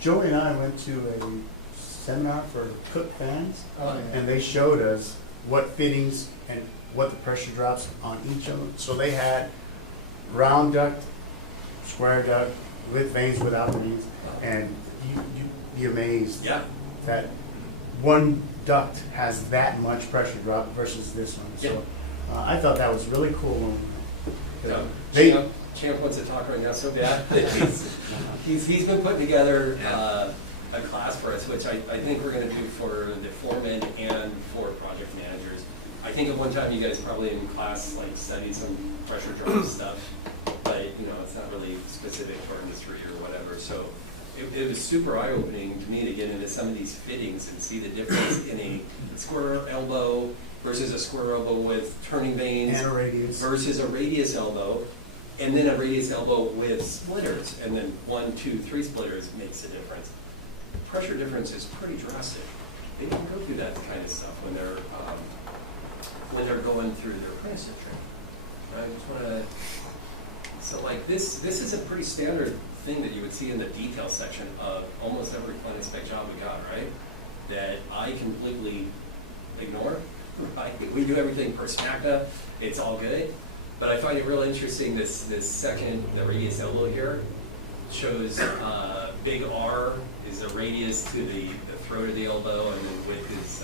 Joey and I went to a seminar for Cook fans, Oh, yeah. and they showed us what fittings and what the pressure drops on each of them. So they had round duct, square duct, with veins, without veins, and you'd be amazed Yeah. that one duct has that much pressure drop versus this one. So I thought that was really cool. So, They- Champ wants to talk right now so bad. He's been putting together a class for us, which I think we're going to do for the foremen and for project managers. I think at one time you guys probably in class like studied some pressure drop stuff, but it's not really specific for industry or whatever. So it was super eye-opening to me to get into some of these fittings and see the difference in a square elbow versus a square elbow with turning vanes And a radius. versus a radius elbow, and then a radius elbow with splitters, and then 1, 2, 3 splitters makes a difference. Pressure difference is pretty drastic. They don't go through that kind of stuff when they're going through their apprenticeship training. Right? Just wanna, so like this is a pretty standard thing that you would see in the detail section of almost every Planet Spec job we got, right? That I completely ignore. Right? We do everything per SMACTA, it's all good. But I find it real interesting, this second, the radius elbow here, shows big R is the radius to the throat of the elbow, and then width is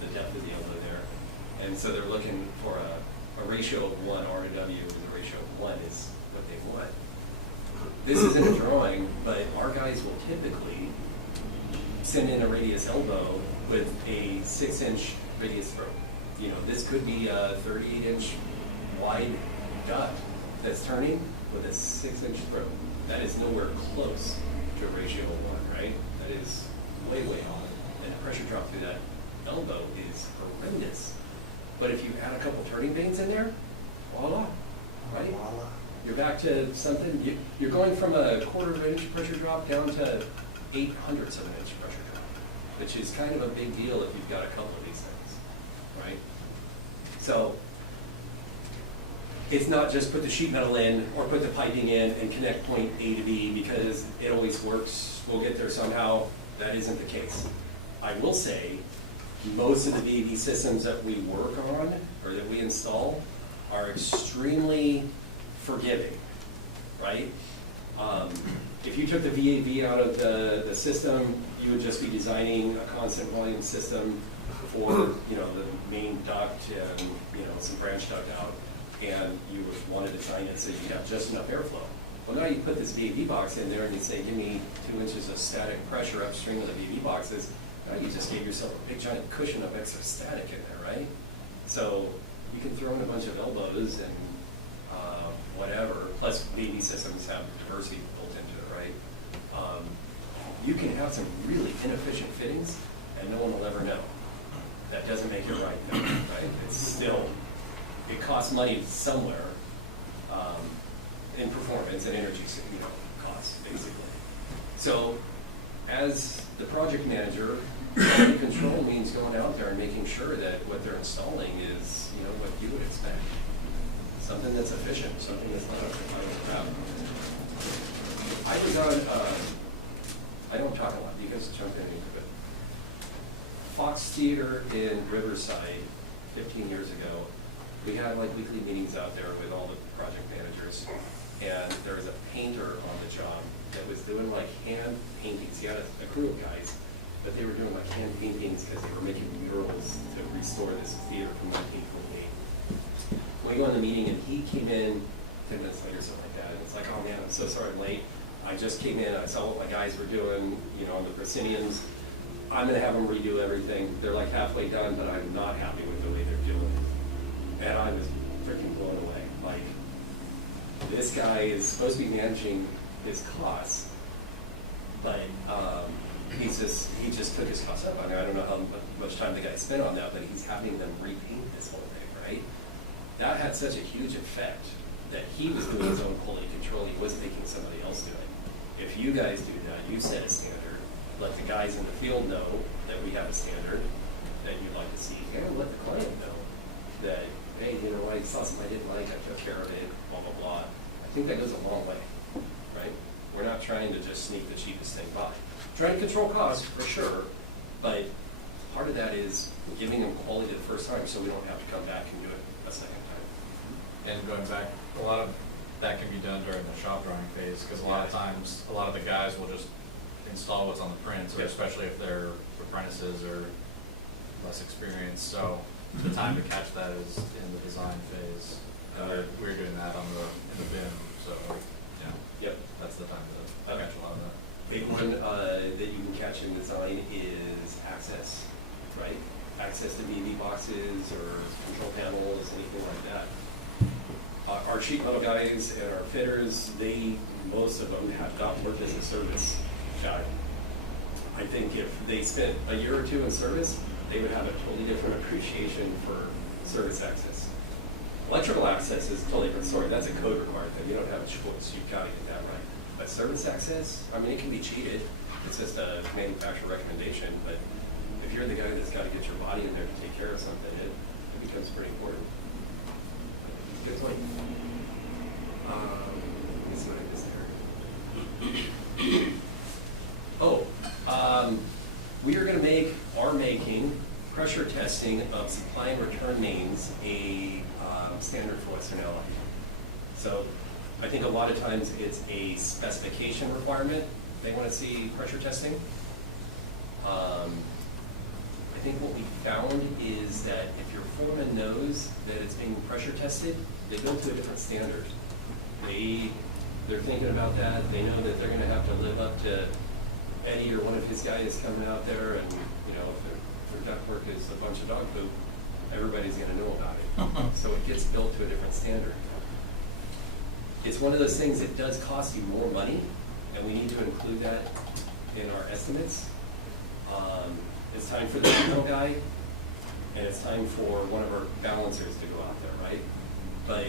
the depth of the elbow there. And so they're looking for a ratio of 1, R to W, and the ratio of 1 is what they want. This isn't a drawing, but our guys will typically send in a radius elbow with a 6-inch radius throat. This could be a 38-inch wide duct that's turning with a 6-inch throat. That is nowhere close to a ratio of 1, right? That is way, way off. And the pressure drop through that elbow is horrendous. But if you add a couple turning vanes in there, voila, right? Voila. You're back to something, you're going from a 1/4 inch pressure drop down to 0.08 of an inch pressure drop, which is kind of a big deal if you've got a couple of these things, right? So it's not just put the sheet metal in or put the piping in and connect point A to B because it always works, we'll get there somehow. That isn't the case. I will say, most of the VAV systems that we work on or that we install are extremely forgiving, right? If you took the VAV out of the system, you would just be designing a constant volume system for, you know, the main duct and, you know, some branch duct out, and you would want to design it so you have just enough airflow. Well, now you put this VAV box in there and you say, give me 2 inches of static pressure upstream of the VAV boxes. Now you just gave yourself a big giant cushion of extra static in there, right? So you can throw in a bunch of elbows and whatever, plus VAV systems have diversity built into it, right? You can have some really inefficient fittings and no one will ever know. That doesn't make it right, though, right? It's still, it costs money somewhere in performance and energy, you know, costs, basically. So as the project manager, quality control means going out there and making sure that what they're installing is, you know, what you would expect. Something that's efficient, something that's not a pile of crap. I was on, I don't talk a lot, you guys jump in and do it. Fox Theater in Riverside 15 years ago, we had like weekly meetings out there with all the project managers, and there was a painter on the job that was doing like hand paintings. He had a crew of guys, but they were doing like hand paintings because they were making murals to restore this theater from 1948. We go in the meeting and he came in 10 minutes later, something like that, and it's like, oh man, I'm so sorry I'm late. I just came in, I saw what my guys were doing, you know, on the prosceniums. I'm gonna have them redo everything. They're like halfway done, but I'm not happy with the way they're doing it. And I was freaking blown away. Like, this guy is supposed to be managing his costs, but he just took his costs up. I mean, I don't know how much time the guy spent on that, but he's having them repaint this whole thing, right? That had such a huge effect that he was doing his own quality control. He wasn't making somebody else do it. If you guys do that, you set a standard. Let the guys in the field know that we have a standard that you'd like to see, and let the client know that, hey, you know, I saw something I didn't like, I took care of it, blah, blah, blah. I think that goes a long way, right? We're not trying to just sneak the cheapest thing by. Trying to control costs, for sure, but part of that is giving them quality the first time so we don't have to come back and do it a second time. And going back, a lot of that can be done during the shop drawing phase, because a lot of times, a lot of the guys will just install what's on the prints, or especially if they're apprentices or less experienced. So the time to catch that is in the design phase. And we're doing that in the BIM, so yeah, that's the time to catch a lot of that. Big one that you can catch in design is access, right? Access to VAV boxes or control panels, anything like that. Our sheet metal guys and our fitters, most of them have not worked as a service guy. I think if they spent a year or two in service, they would have a totally different appreciation for service access. Electrical access is a totally different story. That's a code required thing. You don't have a choice. You've got to get that right. But service access, I mean, it can be cheated. It's just a manufacturer recommendation. But if you're the guy that's got to get your body in there to take care of something, it becomes pretty important. Good point. Let's see what I missed there. We are going to are making pressure testing of supply and return mains a standard for Western Allied. So I think a lot of times it's a specification requirement. They want to see pressure testing. I think what we found is that if your foreman knows that it's being pressure tested, they go to a different standard. They're thinking about that. They know that they're going to have to live up to Eddie or one of his guys coming out there, and you know, if their ductwork is a bunch of dog poop, everybody's going to know about it. So it gets built to a different standard. It's one of those things that does cost you more money, and we need to include that in our estimates. It's time for the demo guy and it's time for one of our balancers to go out there, right? But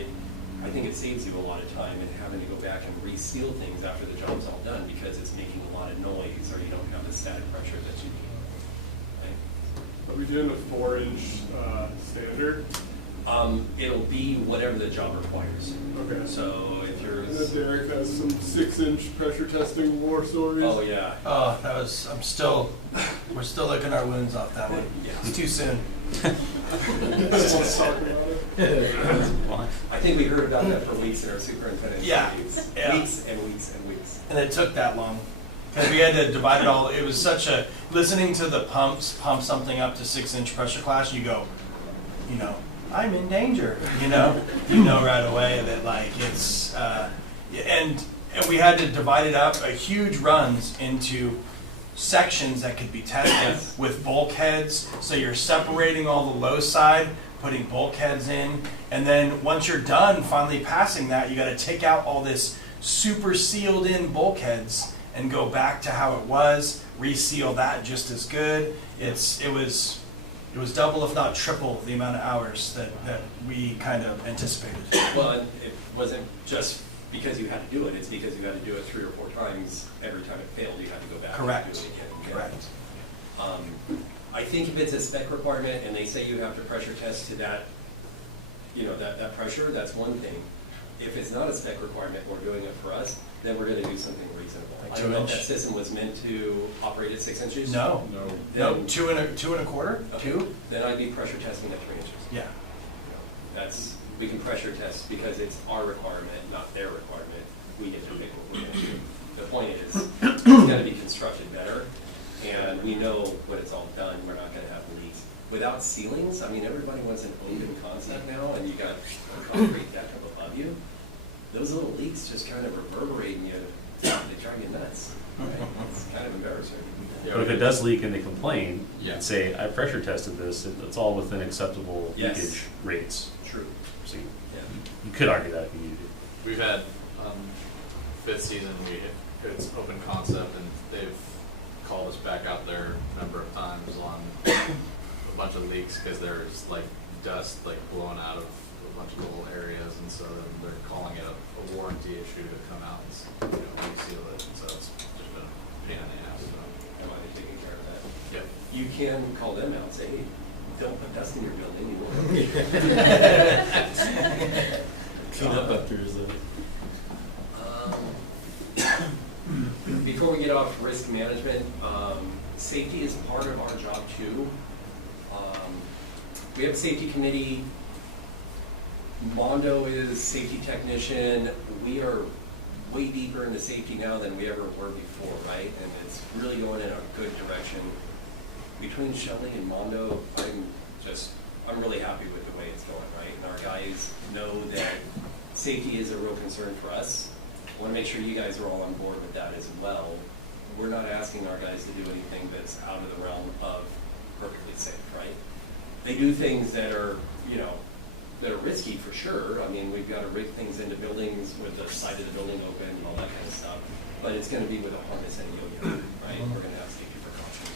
I think it saves you a lot of time in having to go back and reseal things after the job's all done because it's making a lot of noise or you don't have the static pressure that you need. Right? Are we doing a 4-inch standard? It'll be whatever the job requires. Okay. So if you're, And then Derek has some 6-inch pressure testing war stories. oh yeah, Oh, we're still licking our wounds off that one. Yeah. It's too soon. Let's talk about it. I think we heard about that for weeks in our superintendent's Yeah. meetings. Yeah. Weeks and weeks and weeks. And it took that long. Because we had to divide it all. It was such a, listening to the pump something up to 6-inch pressure class, you go, you know, I'm in danger, you know right away that like it's, and we had to divide it up, huge runs into sections that could be tested with bulkheads. So you're separating all the low side, putting bulkheads in, and then once you're done finally passing that, you got to take out all this super sealed in bulkheads and go back to how it was, reseal that just as good. It was double if not triple the amount of hours that we kind of anticipated. Well, and it wasn't just because you had to do it, it's because you had to do it 3 or 4 times. Every time it failed, you had to go back Correct. and do it again. Correct. I think if it's a spec requirement and they say you have to pressure test to that, you know, that pressure, that's one thing. If it's not a spec requirement, we're doing it for us, then we're gonna do something reasonable. Like I don't know if 2 that inch? system was meant to operate at 6 inches. No, Then- no, 2 and a quarter, Okay. 2. Then I'd be pressure testing at 3 inches. Yeah. That's, we can pressure test because it's our requirement, not their requirement. We get to pick what we're gonna do. The point is, it's gonna be constructed better, and we know when it's all done, we're not gonna have leaks. Without ceilings, I mean, everybody wants an open concept now, and you got a concrete deck up above you. Those little leaks just kind of reverberate and they drive you nuts. Right? It's kind of embarrassing. But if it does leak and they complain, Yeah. and say, I pressure tested this, it's all within acceptable Yes. leakage rates. True. So Yeah. you could argue that if you needed to. We've had, 5th season, it's open concept, and they've called us back out there a number of times on a bunch of leaks, because there's like dust like blowing out of a bunch of little areas, and so then they're calling it a warranty issue to come out and, reseal it, and so it's just been a pain in the ass, so. Am I taking care of that? Yep. You can call them out and say, hey, don't put dust in your building, you won't. Clean up after yourself. Before we get off risk management, safety is part of our job too. We have a safety committee. Mondo is safety technician. We are way deeper into safety now than we ever were before, right? And it's really going in a good direction. Between Shelley and Mondo, I'm really happy with the way it's going, right? And our guys know that safety is a real concern for us. I want to make sure you guys are all on board with that as well. We're not asking our guys to do anything that's out of the realm of perfectly safe, right? They do things that are, that are risky for sure. I mean, we've got to rig things into buildings with the side of the building open and all that kind of stuff. But it's going to be with a harness and a yo-yo, right? We're going to have safety precautions.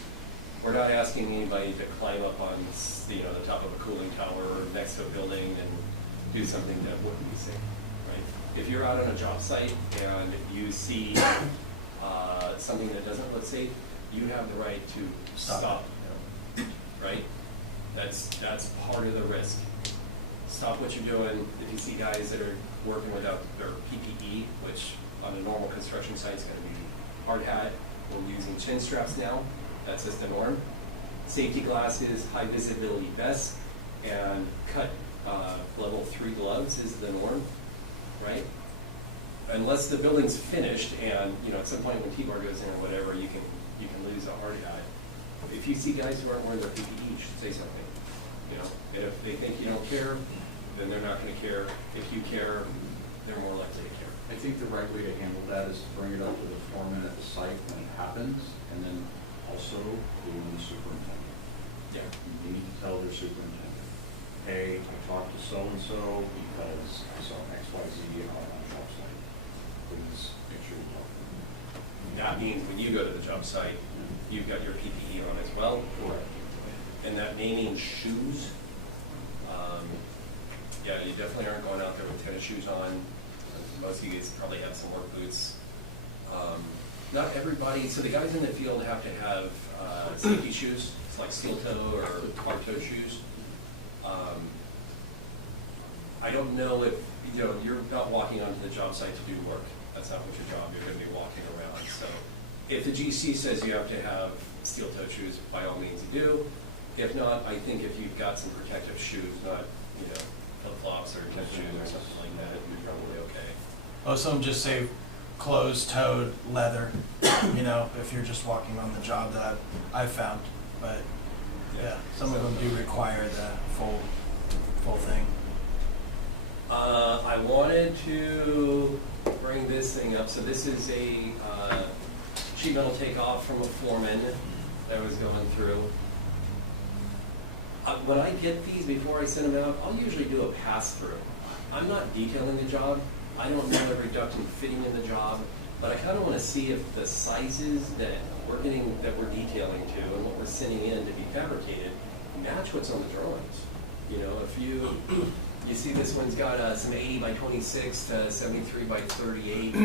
We're not asking anybody to climb up on, the top of a cooling tower next to a building and do something that wouldn't be safe, right? If you're out on a job site and you see something that doesn't look safe, you have the right to stop, right? That's part of the risk. Stop what you're doing. If you see guys that are working without their PPE, which on a normal construction site is going to be hard hat, we're using chin straps now. That's just the norm. Safety glasses, high visibility vests, and cut level 3 gloves is the norm, right? Unless the building's finished and, at some point when T-bar goes in or whatever, you can lose a hard hat. If you see guys who aren't wearing their PPE, you should say something. If they think you don't care, then they're not going to care. If you care, they're more likely to care. I think the right way to handle that is to bring it up to the foreman at the site when it happens, and then also the superintendent. Yeah. You need to tell their superintendent, hey, I talked to so-and-so because I saw XYZ on a job site. Please make sure you talk to them. That means when you go to the job site, you've got your PPE on as well. Correct. And that naming shoes, yeah, you definitely aren't going out there with tennis shoes on. Most of you guys probably have some work boots. Not everybody, so the guys in the field have to have safety shoes. It's like steel toe or hard toe shoes. I don't know if, you know, you're not walking onto the job site to do work. That's not what your job, you're gonna be walking around. So if the GC says you have to have steel toe shoes, by all means you do. If not, I think if you've got some protective shoes, not, you know, flip-flops or tennis shoes or something like that, you're probably okay. Most of them just say closed-toed leather, you know, if you're just walking on the job that I've found. But yeah, some of them do require the full thing. I wanted to bring this thing up. So this is a sheet metal takeoff from a foreman that I was going through. When I get these, before I send them out, I'll usually do a pass-through. I'm not detailing the job. I don't know every duct and fitting in the job, but I kind of want to see if the sizes that we're detailing to and what we're sending in to be fabricated match what's on the drawings. You know, if you see this one's got some 80 by 26 to 73 by 38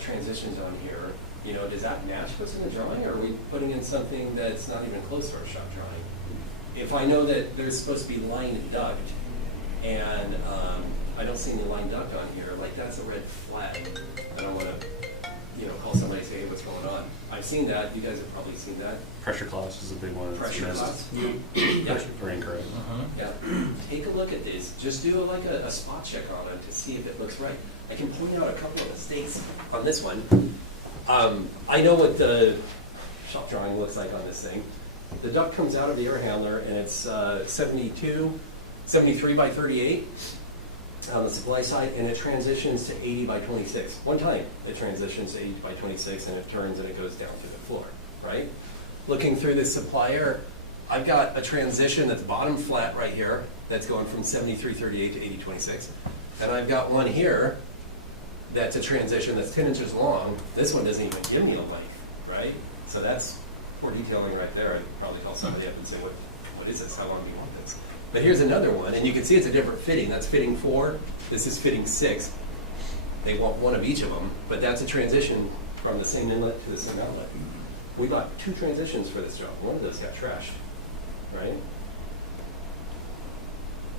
transitions on here. You know, does that match what's in the drawing, or are we putting in something that's not even close to our shop drawing? If I know that there's supposed to be lined duct, and I don't see any lined duct on here, like that's a red flag. I don't want to, you know, call somebody and say, hey, what's going on? I've seen that. You guys have probably seen that. Pressure class is a big one. Pressure class? Yeah. Or incorrect. Yeah. Take a look at this. Just do like a spot check on it to see if it looks right. I can point out a couple of mistakes on this one. I know what the shop drawing looks like on this thing. The duct comes out of the air handler and it's 73 by 38 on the supply side, and it transitions to 80 by 26. One time it transitions to 80 by 26 and it turns and it goes down through the floor, right? Looking through the supplier, I've got a transition that's bottom flat right here that's going from 7338 to 8026. And I've got one here that's a transition that's 10 inches long. This one doesn't even give me a length, right? So that's poor detailing right there. I'd probably call somebody up and say, what is this? How long do you want this? But here's another one, and you can see it's a different fitting. That's fitting 4, this is fitting 6. They want one of each of them, but that's a transition from the same inlet to the same outlet. We bought 2 transitions for this job. One of those got trashed, right?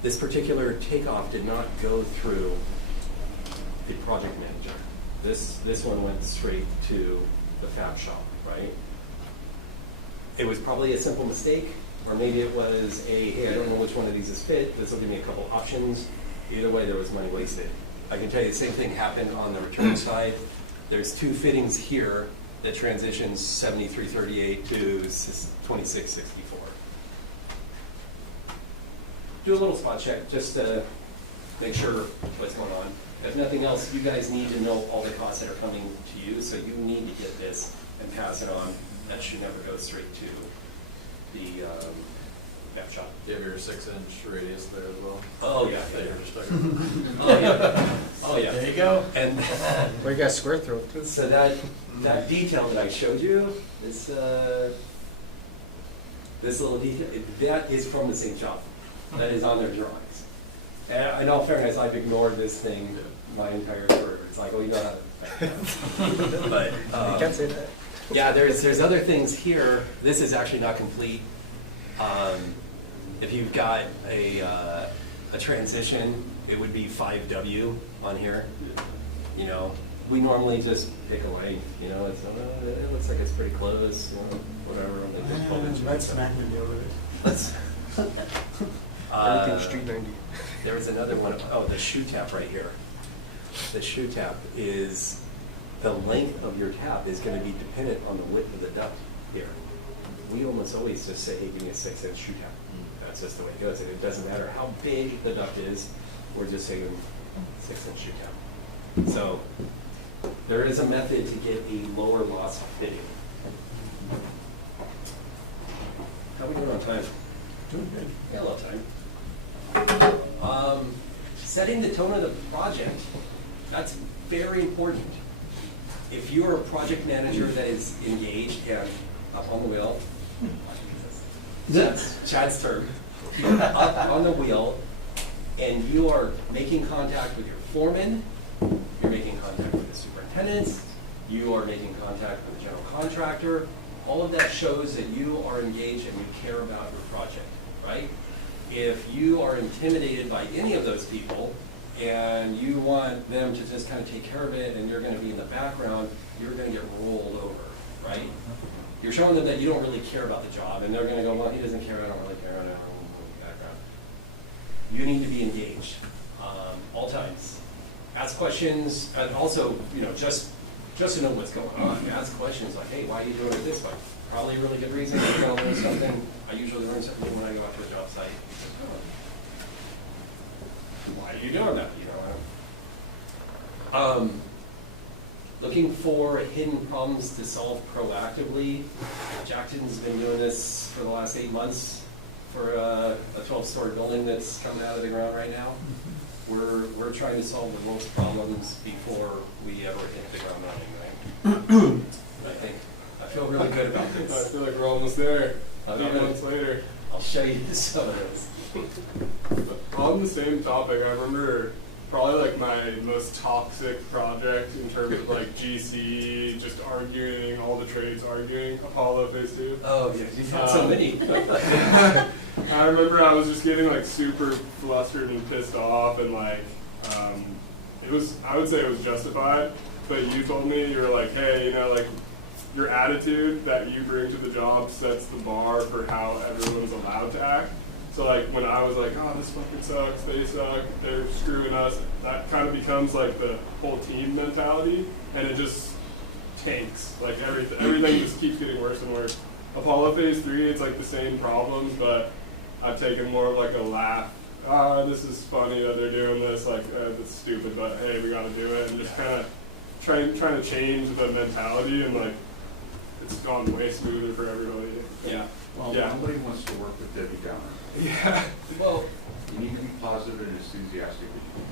This particular takeoff did not go through the project manager. This one went straight to the fab shop, right? It was probably a simple mistake, or maybe it was hey, I don't know which one of these is fit. This will give me a couple options. Either way, there was money wasted. I can tell you the same thing happened on the return side. There's 2 fittings here that transitions 7338 to 2664. Do a little spot check just to make sure what's going on. If nothing else, you guys need to know all the costs that are coming to you, so you need to get this and pass it on. That should never go straight to the fab shop. You have your 6-inch radius there as well. Oh yeah, That yeah. you're just stuck Oh yeah. Oh yeah. There you go. And Well, you got square throat too. so that detail that I showed you, this little detail, that is from the same shop. That is on their drawings. And in all fairness, I've ignored this thing my entire career. It's like, oh, you know how to. But You can't say that. yeah, there's other things here. This is actually not complete. If you've got a transition, it would be 5W on here. You know, we normally just pick away. You know, it's it looks like it's pretty close. You know, whatever. Like just 12 inches. Let Smack me deal with it. Let's. Everything's street 90. There was another one. Oh, the shoe tap right here. The shoe tap is, the length of your tap is going to be dependent on the width of the duct here. We almost always just say, hey, give me a 6-inch shoe tap. That's just the way it goes. And it doesn't matter how big the duct is, we're just saying 6-inch shoe tap. So there is a method to get a lower loss fitting. How are we doing on time? Doing good. Yeah, a lot of time. Setting the tone of the project, that's very important. If you're a project manager that is engaged and up on the wheel, Chad's term. You're up on the wheel, and you are making contact with your foreman, you're making contact with the superintendents, you are making contact with the general contractor. All of that shows that you are engaged and you care about your project, right? If you are intimidated by any of those people and you want them to just kind of take care of it and you're going to be in the background, you're going to get rolled over, right? You're showing them that you don't really care about the job, and they're going to go, well, he doesn't care, I don't really care, I don't really in the background. You need to be engaged all times. Ask questions, and also, you know, just to know what's going on. Ask questions like, hey, why are you doing it this way? Probably a really good reason. You're going to learn something. I usually learn something when I go out to a job site. Why are you doing that? You know, looking for hidden problems to solve proactively. Jackson's been doing this for the last 8 months for a 12-story building that's coming out of the ground right now. We're trying to solve the world's problems before we ever hit the ground running, right? I feel really good about I this. feel like we're almost there. 8 Okay. months later. I'll show you some of those. On the same topic, I remember probably like my most toxic project in terms of like GC, just arguing, all the trades arguing, Apollo Phase 2. Oh, yeah, you've had so many. I remember I was just getting like super flustered and pissed off, and like I would say it was justified, but you told me, you were like, hey, you know, like your attitude that you bring to the job sets the bar for how everyone's allowed to act. So like when I was like, oh, this fucking sucks, they suck, they're screwing us, that kind of becomes like the whole team mentality, and it just tanks. Like everything just keeps getting worse and worse. Apollo Phase 3, it's like the same problems, but I've taken more of like a laugh. This is funny that they're doing this, like it's stupid, but hey, we gotta do it, and just kind of trying to change the mentality, and like it's gone way smoother for everybody. Yeah. Well, Yeah. nobody wants to work with Debbie Downer. Yeah. Well, You need to be positive and enthusiastic.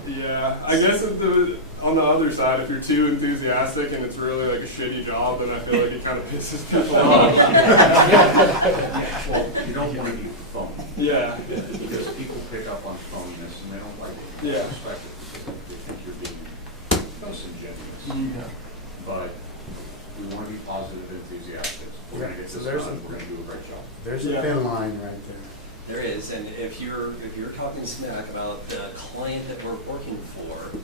Yeah, I guess on the other side, if you're too enthusiastic and it's really like a shitty job, then I feel like it kind of pisses people off. Well, you don't want to eat the phone. Yeah. Because people pick up on phoniness and they don't like it. Yeah. They respect it because they think you're being disingenuous. But we want to be positive and enthusiastic. We're going to get So this there's done. a- We're going to do a great job. There's a thin line right there. there is, and if you're talking smack about the client that we're working for,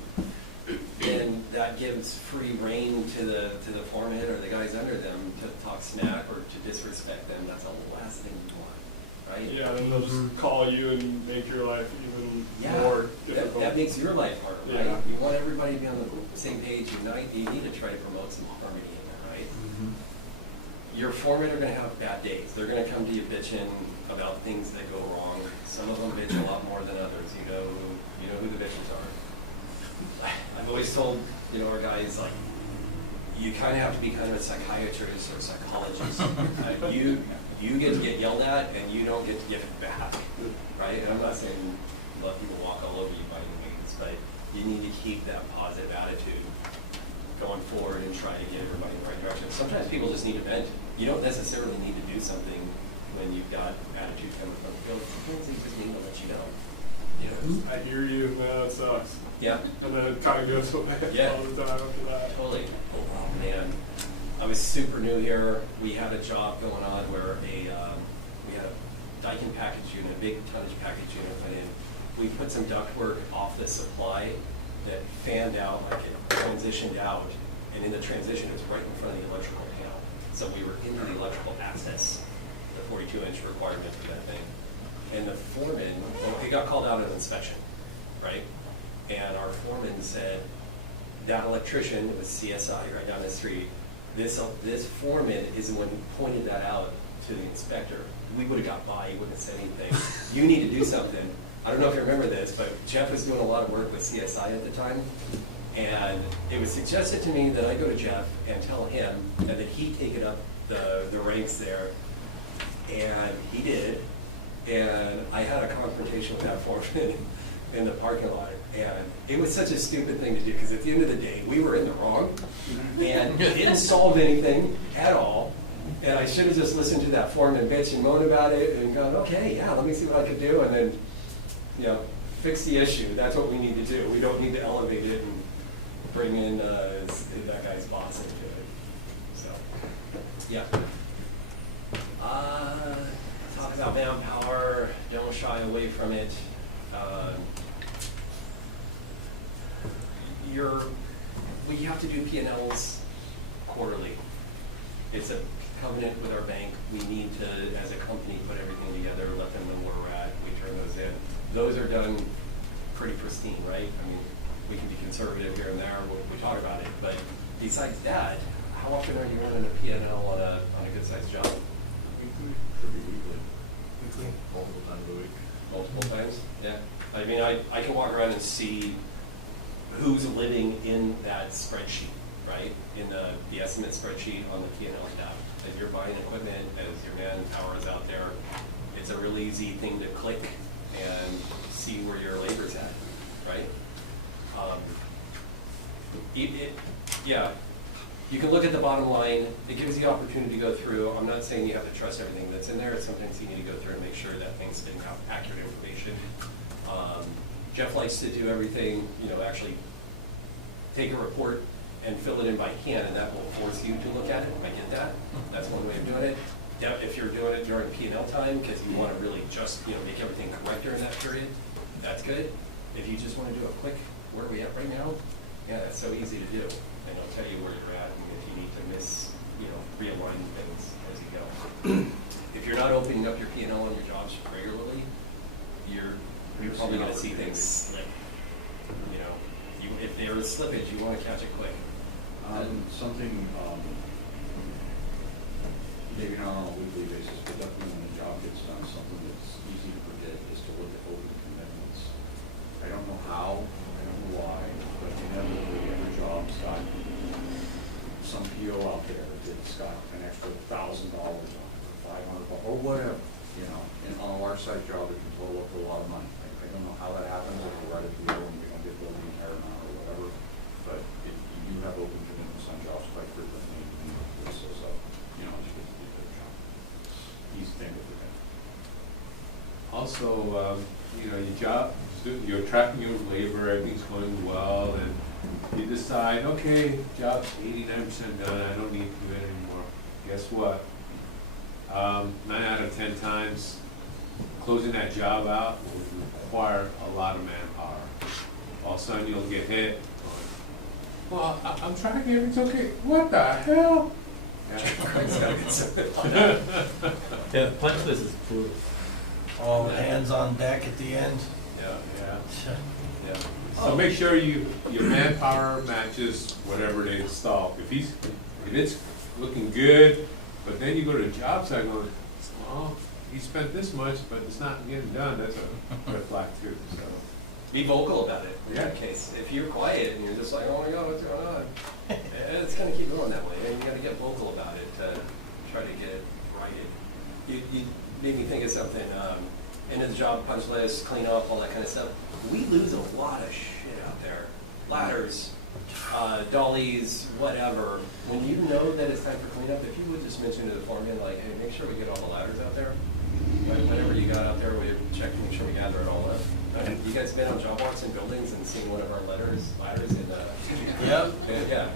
then that gives free rein to the foreman or the guys under them to talk smack or to disrespect them. That's the last thing you want, right? Yeah, then they'll just call you and make your life even Yeah, more that difficult. makes your life harder, right? Yeah. You want everybody to be on the same page. You need to try to promote some harmony in there, right? Your foremen are going to have bad days. They're going to come to you bitching about things that go wrong. Some of them bitch a lot more than others. You know who the bitches are. I've always told our guys, like, you kind of have to be kind of a psychiatrist or a psychologist. You get to get yelled at, and you don't get to give it back, right? And I'm not saying let people walk all over you by any means, but you need to keep that positive attitude going forward and try to get everybody in the right direction. Sometimes people just need to vent. You don't necessarily need to do something when you've got attitude coming from the field. Sometimes they just need to let you know. I hear you, man, it sucks. Yeah. And then it kind of goes away Yeah. all the time after that. Totally. Oh man, I was super new here. We had a job going on where we had a Daikin package unit, a big tonnage package unit went in. We put some ductwork off the supply that fanned out, like it transitioned out, and in the transition, it's right in front of the electrical panel. So we were into the electrical access, the 42-inch requirement for that thing. And the foreman, he got called out on inspection, right? And our foreman said, that electrician, it was CSI right down the street, this foreman is the one who pointed that out to the inspector. We would have got by, he wouldn't have said anything. You need to do something. I don't know if you remember this, but Jeff was doing a lot of work with CSI at the time. And it was suggested to me that I go to Jeff and tell him and that he take it up the ranks there. And he did. And I had a confrontation with that foreman in the parking lot. And it was such a stupid thing to do because at the end of the day, we were in the wrong. And it didn't solve anything at all. And I should have just listened to that foreman bitch and moan about it and gone, okay, yeah, let me see what I can do, and then, you know, fix the issue. That's what we need to do. We don't need to elevate it and bring in that guy's boss into it. So, yeah. Talk about manpower. Don't shy away from it. We have to do P&Ls quarterly. It's a covenant with our bank. We need to, as a company, put everything together, let them know where we're at. We turn those in. Those are done pretty pristine, right? I mean, we can be conservative here and there. We talk about it, but besides that, how often are you running a P&L on a good-sized job? Weekly, should be weekly. Weekly, multiple times a week. Multiple times? Yeah. I mean, I can walk around and see who's living in that spreadsheet, right? In the estimate spreadsheet on the P&L tab. As you're buying equipment, as your manpower is out there, it's a really easy thing to click and see where your labor's at, right? Yeah, you can look at the bottom line. It gives you the opportunity to go through. I'm not saying you have to trust everything that's in there. Sometimes you need to go through and make sure that things spitting out accurate information. Jeff likes to do everything, you know, actually take a report and fill it in by hand, and that will force you to look at it. I get that. That's one way of doing it. If you're doing it during P&L time, because you want to really just, you know, make everything correct during that period, that's good. If you just want to do a quick, where are we at right now? Yeah, that's so easy to do. And it'll tell you where you're at, and if you need to realign things as you go. If you're not opening up your P&L on your jobs regularly, you're probably going to see things slip. You know, if there is slippage, you want to catch it quick. Something, maybe not on a weekly basis, but definitely when the job gets done, something that's easy to predict is to look at open commitments. I don't know how, I don't know why, but inevitably every job's got some PO out there that's got an extra $1,000 on it, or $500, or whatever, you know. And on a large site job, it can total up to a lot of money. I don't know how that happens, if we write a PO and we don't get billed the entire amount or whatever, but if you do have open commitments on jobs quite frequently, and this is a, you know, it's just a better job. Easy thing to forget. Also, you know, your job, you're tracking your labor, everything's going well, and you decide, okay, job's 89% done, I don't need to do it anymore. Guess what? 9 out of 10 times, closing that job out will require a lot of manpower. All of a sudden, you'll get hit. Well, I'm tracking, everything's okay. What the hell? Yeah, punch list is cool. All hands on deck at the end. Yeah. So make sure your manpower matches whatever they install. If it's looking good, but then you go to the job site going, well, he spent this much, but it's not getting done, that's a red flag too, so. Be vocal about it in that case. If you're quiet and you're just like, oh my God, what's going on? It's gonna keep going that way, and you gotta get vocal about it to try to get it righted. You made me think of something, end of the job, punch list, clean up, all that kind of stuff. We lose a lot of shit out there. Ladders, dollies, whatever. When you know that it's time for cleanup, if you would just mention to the foreman, like, hey, make sure we get all the ladders out there. Whatever you got out there, we check to make sure we gather it all up. You guys been on job walks in buildings and seen one of our ladders in Yep. Yeah.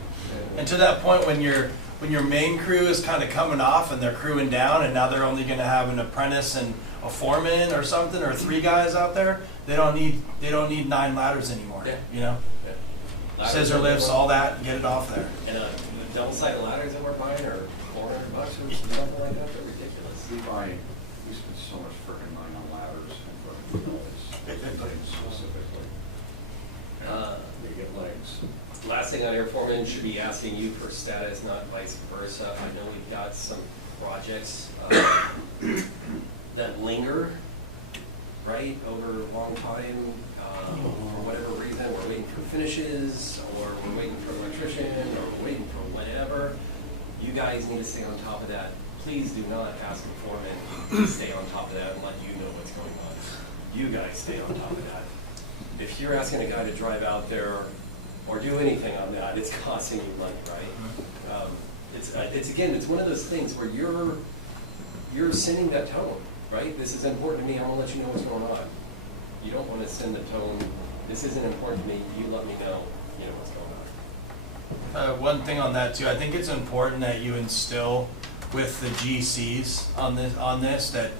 And to that point, when your main crew is kind of coming off and they're crewing down, and now they're only going to have an apprentice and a foreman or something, or 3 guys out there, they don't need 9 ladders anymore. Yeah. You know, scissor lifts, all that, get it off there. And the double-sided ladders that we're buying are $400 or something like that. They're ridiculous. We spend so much freaking money on ladders and freaking legs specifically. They get legs. Last thing on here, foreman should be asking you for status, not vice versa. I know we've got some projects that linger, right, over a long time. For whatever reason, we're waiting for finishes, or we're waiting for an electrician, or we're waiting for whatever. You guys need to stay on top of that. Please do not ask the foreman to stay on top of that and let you know what's going on. You guys stay on top of that. If you're asking a guy to drive out there or do anything on that, it's costing you money, right? It's again, it's one of those things where you're sending that tone, right? This is important to me, I wanna let you know what's going on. You don't wanna send the tone, this isn't important to me, you let me know, you know, what's going on. One thing on that too, I think it's important that you instill with the GCs on this that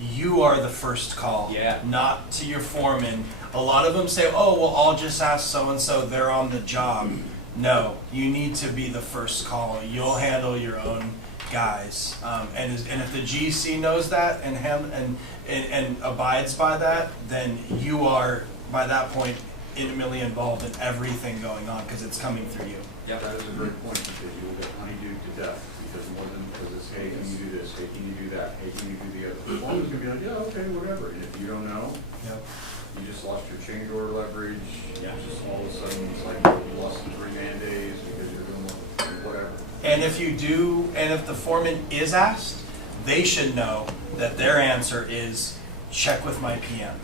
you are the first call. Yeah. Not to your foreman. A lot of them say, oh, well, I'll just ask so-and-so, they're on the job. No, you need to be the first call. You'll handle your own guys. And if the GC knows that and abides by that, then you are, by that point, intimately involved in everything going on because it's coming through you. Yep. That is a great point, because you will get honeydewed to death, because it's, hey, can you do this, hey, can you do that, hey, can you do the other? The foreman's gonna be like, yeah, okay, whatever, and if you don't know, Yep. you just lost your change order leverage, Yeah. just all of a sudden, it's like you lost 3 man days because you're doing whatever. And if you do, and if the foreman is asked, they should know that their answer is check with my PM.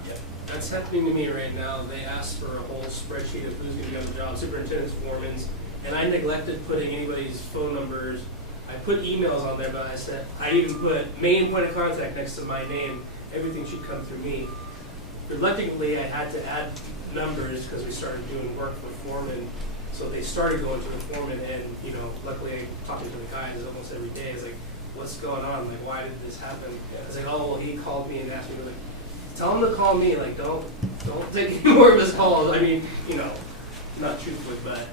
That's happening to me right now. They asked for a whole spreadsheet of who's gonna be on the job, superintendents, foremans, and I neglected putting anybody's phone numbers. I put emails on there, but I even put main point of contact next to my name. Everything should come through me. Reluctantly, I had to add numbers because we started doing work for foremen. So they started going to the foreman, and you know, luckily I'm talking to the guys almost every day. It's like, what's going on? Like, why did this happen? It's like, oh, well, he called me and asked me, like, tell him to call me. Like, don't take any more of his calls. I mean, you know, not truthfully, but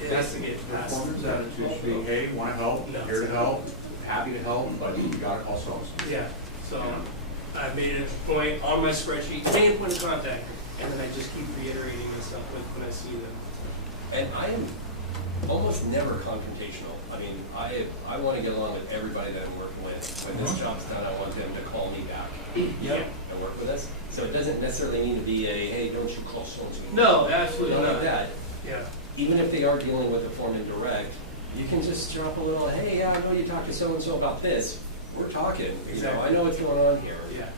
it has to get The past. foreman's attitude should be, hey, wanna help, No. here to help, happy to help, but you gotta call so-and-so. Yeah, so I made it a point on my spreadsheet, main point of contact, and then I just keep reiterating and stuff when I see them. And I am almost never confrontational. I mean, I want to get along with everybody that I'm working with. When this job's done, I want them to call me back. Yep. And work with us. So it doesn't necessarily need to be a, hey, don't you call so-and-so. No, absolutely Not not. like that. Yeah. Even if they are dealing with the foreman direct, you can just drop a little, hey, yeah, I know you talked to so-and-so about this. We're talking, you know, Exactly. I know what's going on here. Yeah.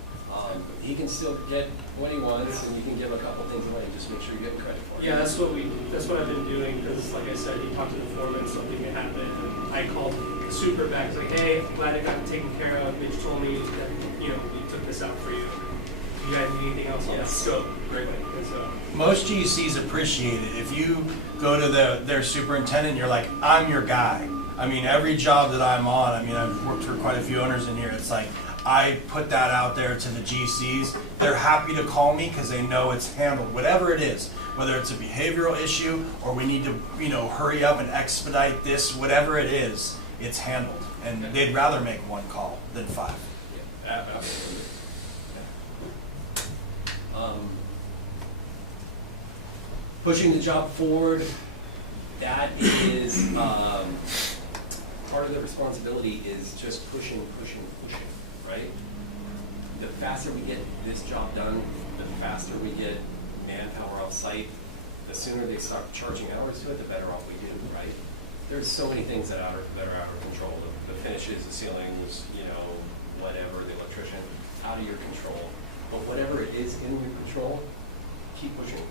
He can still get what he wants, and you can give a couple things away, and just make sure you get credit for it. Yeah, that's what I've been doing, because like I said, he talked to the foreman, something had happened, and I called the super back, it's like, hey, I'm glad it got taken care of, Mitch told me that, you know, we took this out for you. Do you guys need anything else on the scope? Great, and so. Most GCs appreciate it. If you go to their superintendent, you're like, I'm your guy. I mean, every job that I'm on, I mean, I've worked for quite a few owners in here, it's like, I put that out there to the GCs. They're happy to call me because they know it's handled, whatever it is, whether it's a behavioral issue or we need to, you know, hurry up and expedite this, whatever it is, it's handled. And they'd rather make one call than 5. Yeah, absolutely. Pushing the job forward, that is, part of the responsibility is just pushing, right? The faster we get this job done, the faster we get manpower off site, the sooner they start charging hours to it, the better off we do, right? There's so many things that are out of control. The finishes, the ceilings, you know, whatever, the electrician, out of your control. But whatever it is in your control, keep pushing,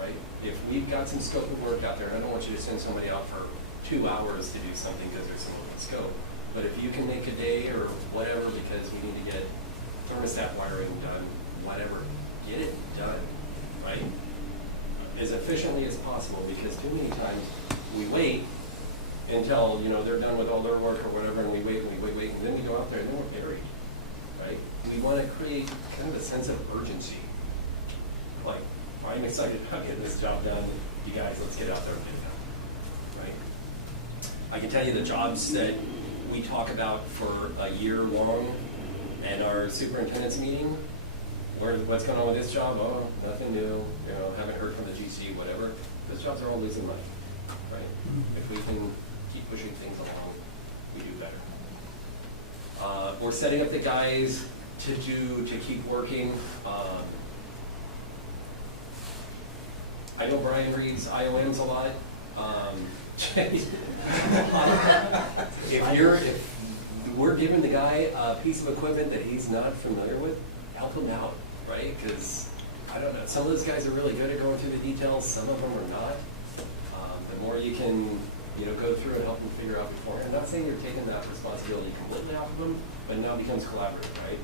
right? If we've got some scope of work out there, and I don't want you to send somebody out for 2 hours to do something because there's some open scope. But if you can make a day or whatever because we need to get thermostat wiring done, whatever, get it done, right? As efficiently as possible, because too many times we wait until, you know, they're done with all their work or whatever, and we wait, and then we go out there and then we're buried, right? We want to create kind of a sense of urgency. Like, I'm excited about getting this job done. You guys, let's get out there and get it done, right? I can tell you the jobs that we talk about for a year long and our superintendent's meeting, what's going on with this job? Oh, nothing new, you know, haven't heard from the GC, whatever. Those jobs are all losing money, right? If we can keep pushing things along, we do better. We're setting up the guys to keep working. I know Brian reads IOMs a lot. If we're giving the guy a piece of equipment that he's not familiar with, help him out, right? Because, I don't know, some of those guys are really good at going through the details, some of them are not. The more you can you know, go through and help them figure out beforehand. I'm not saying you're taking that responsibility completely off of them, but it now becomes collaborative, right?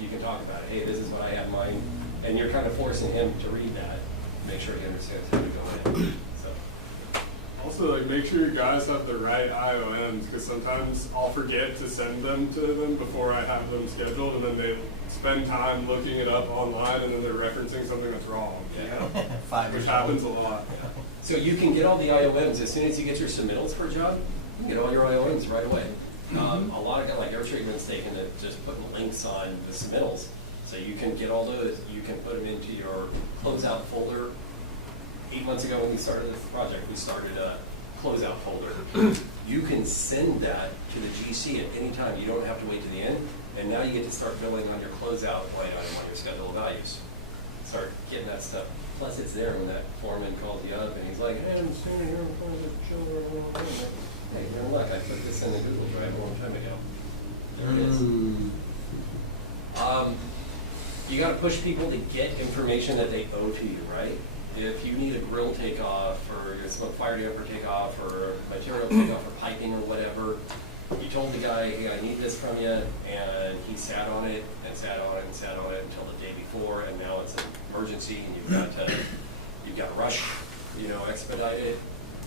You can talk about it, hey, this is what I have in mind, and you're kind of forcing him to read that, make sure he understands how to go in, so. Also, like, make sure your guys have the right IOMs, because sometimes I'll forget to send them to them before I have them scheduled, and then they spend time looking it up online, and then they're referencing something that's wrong. Yeah. 5 Which years happens old. a lot. So you can get all the IOMs, as soon as you get your submittals for a job, you can get all your IOMs right away. A lot of guys like Air Treatment's taken to just putting links on the submittals, so you can get all those, you can put them into your closeout folder. 8 months ago when we started this project, we started a closeout folder. You can send that to the GC at any time, you don't have to wait to the end, and now you get to start billing on your closeout line item on your schedule of values. Start getting that stuff. Plus, it's there when that foreman calls you up and he's like, hey, I'm standing here in front of the children. Hey, you know, look, I put this in the Google Drive a long time ago. There it is. You got to push people to get information that they owe to you, right? If you need a grill takeoff or a smoke fire damper takeoff or material takeoff or piping or whatever, you told the guy, hey, I need this from you, and he sat on it and sat on it and sat on it until the day before, and now it's an emergency and you've got to rush, you know, expedite it.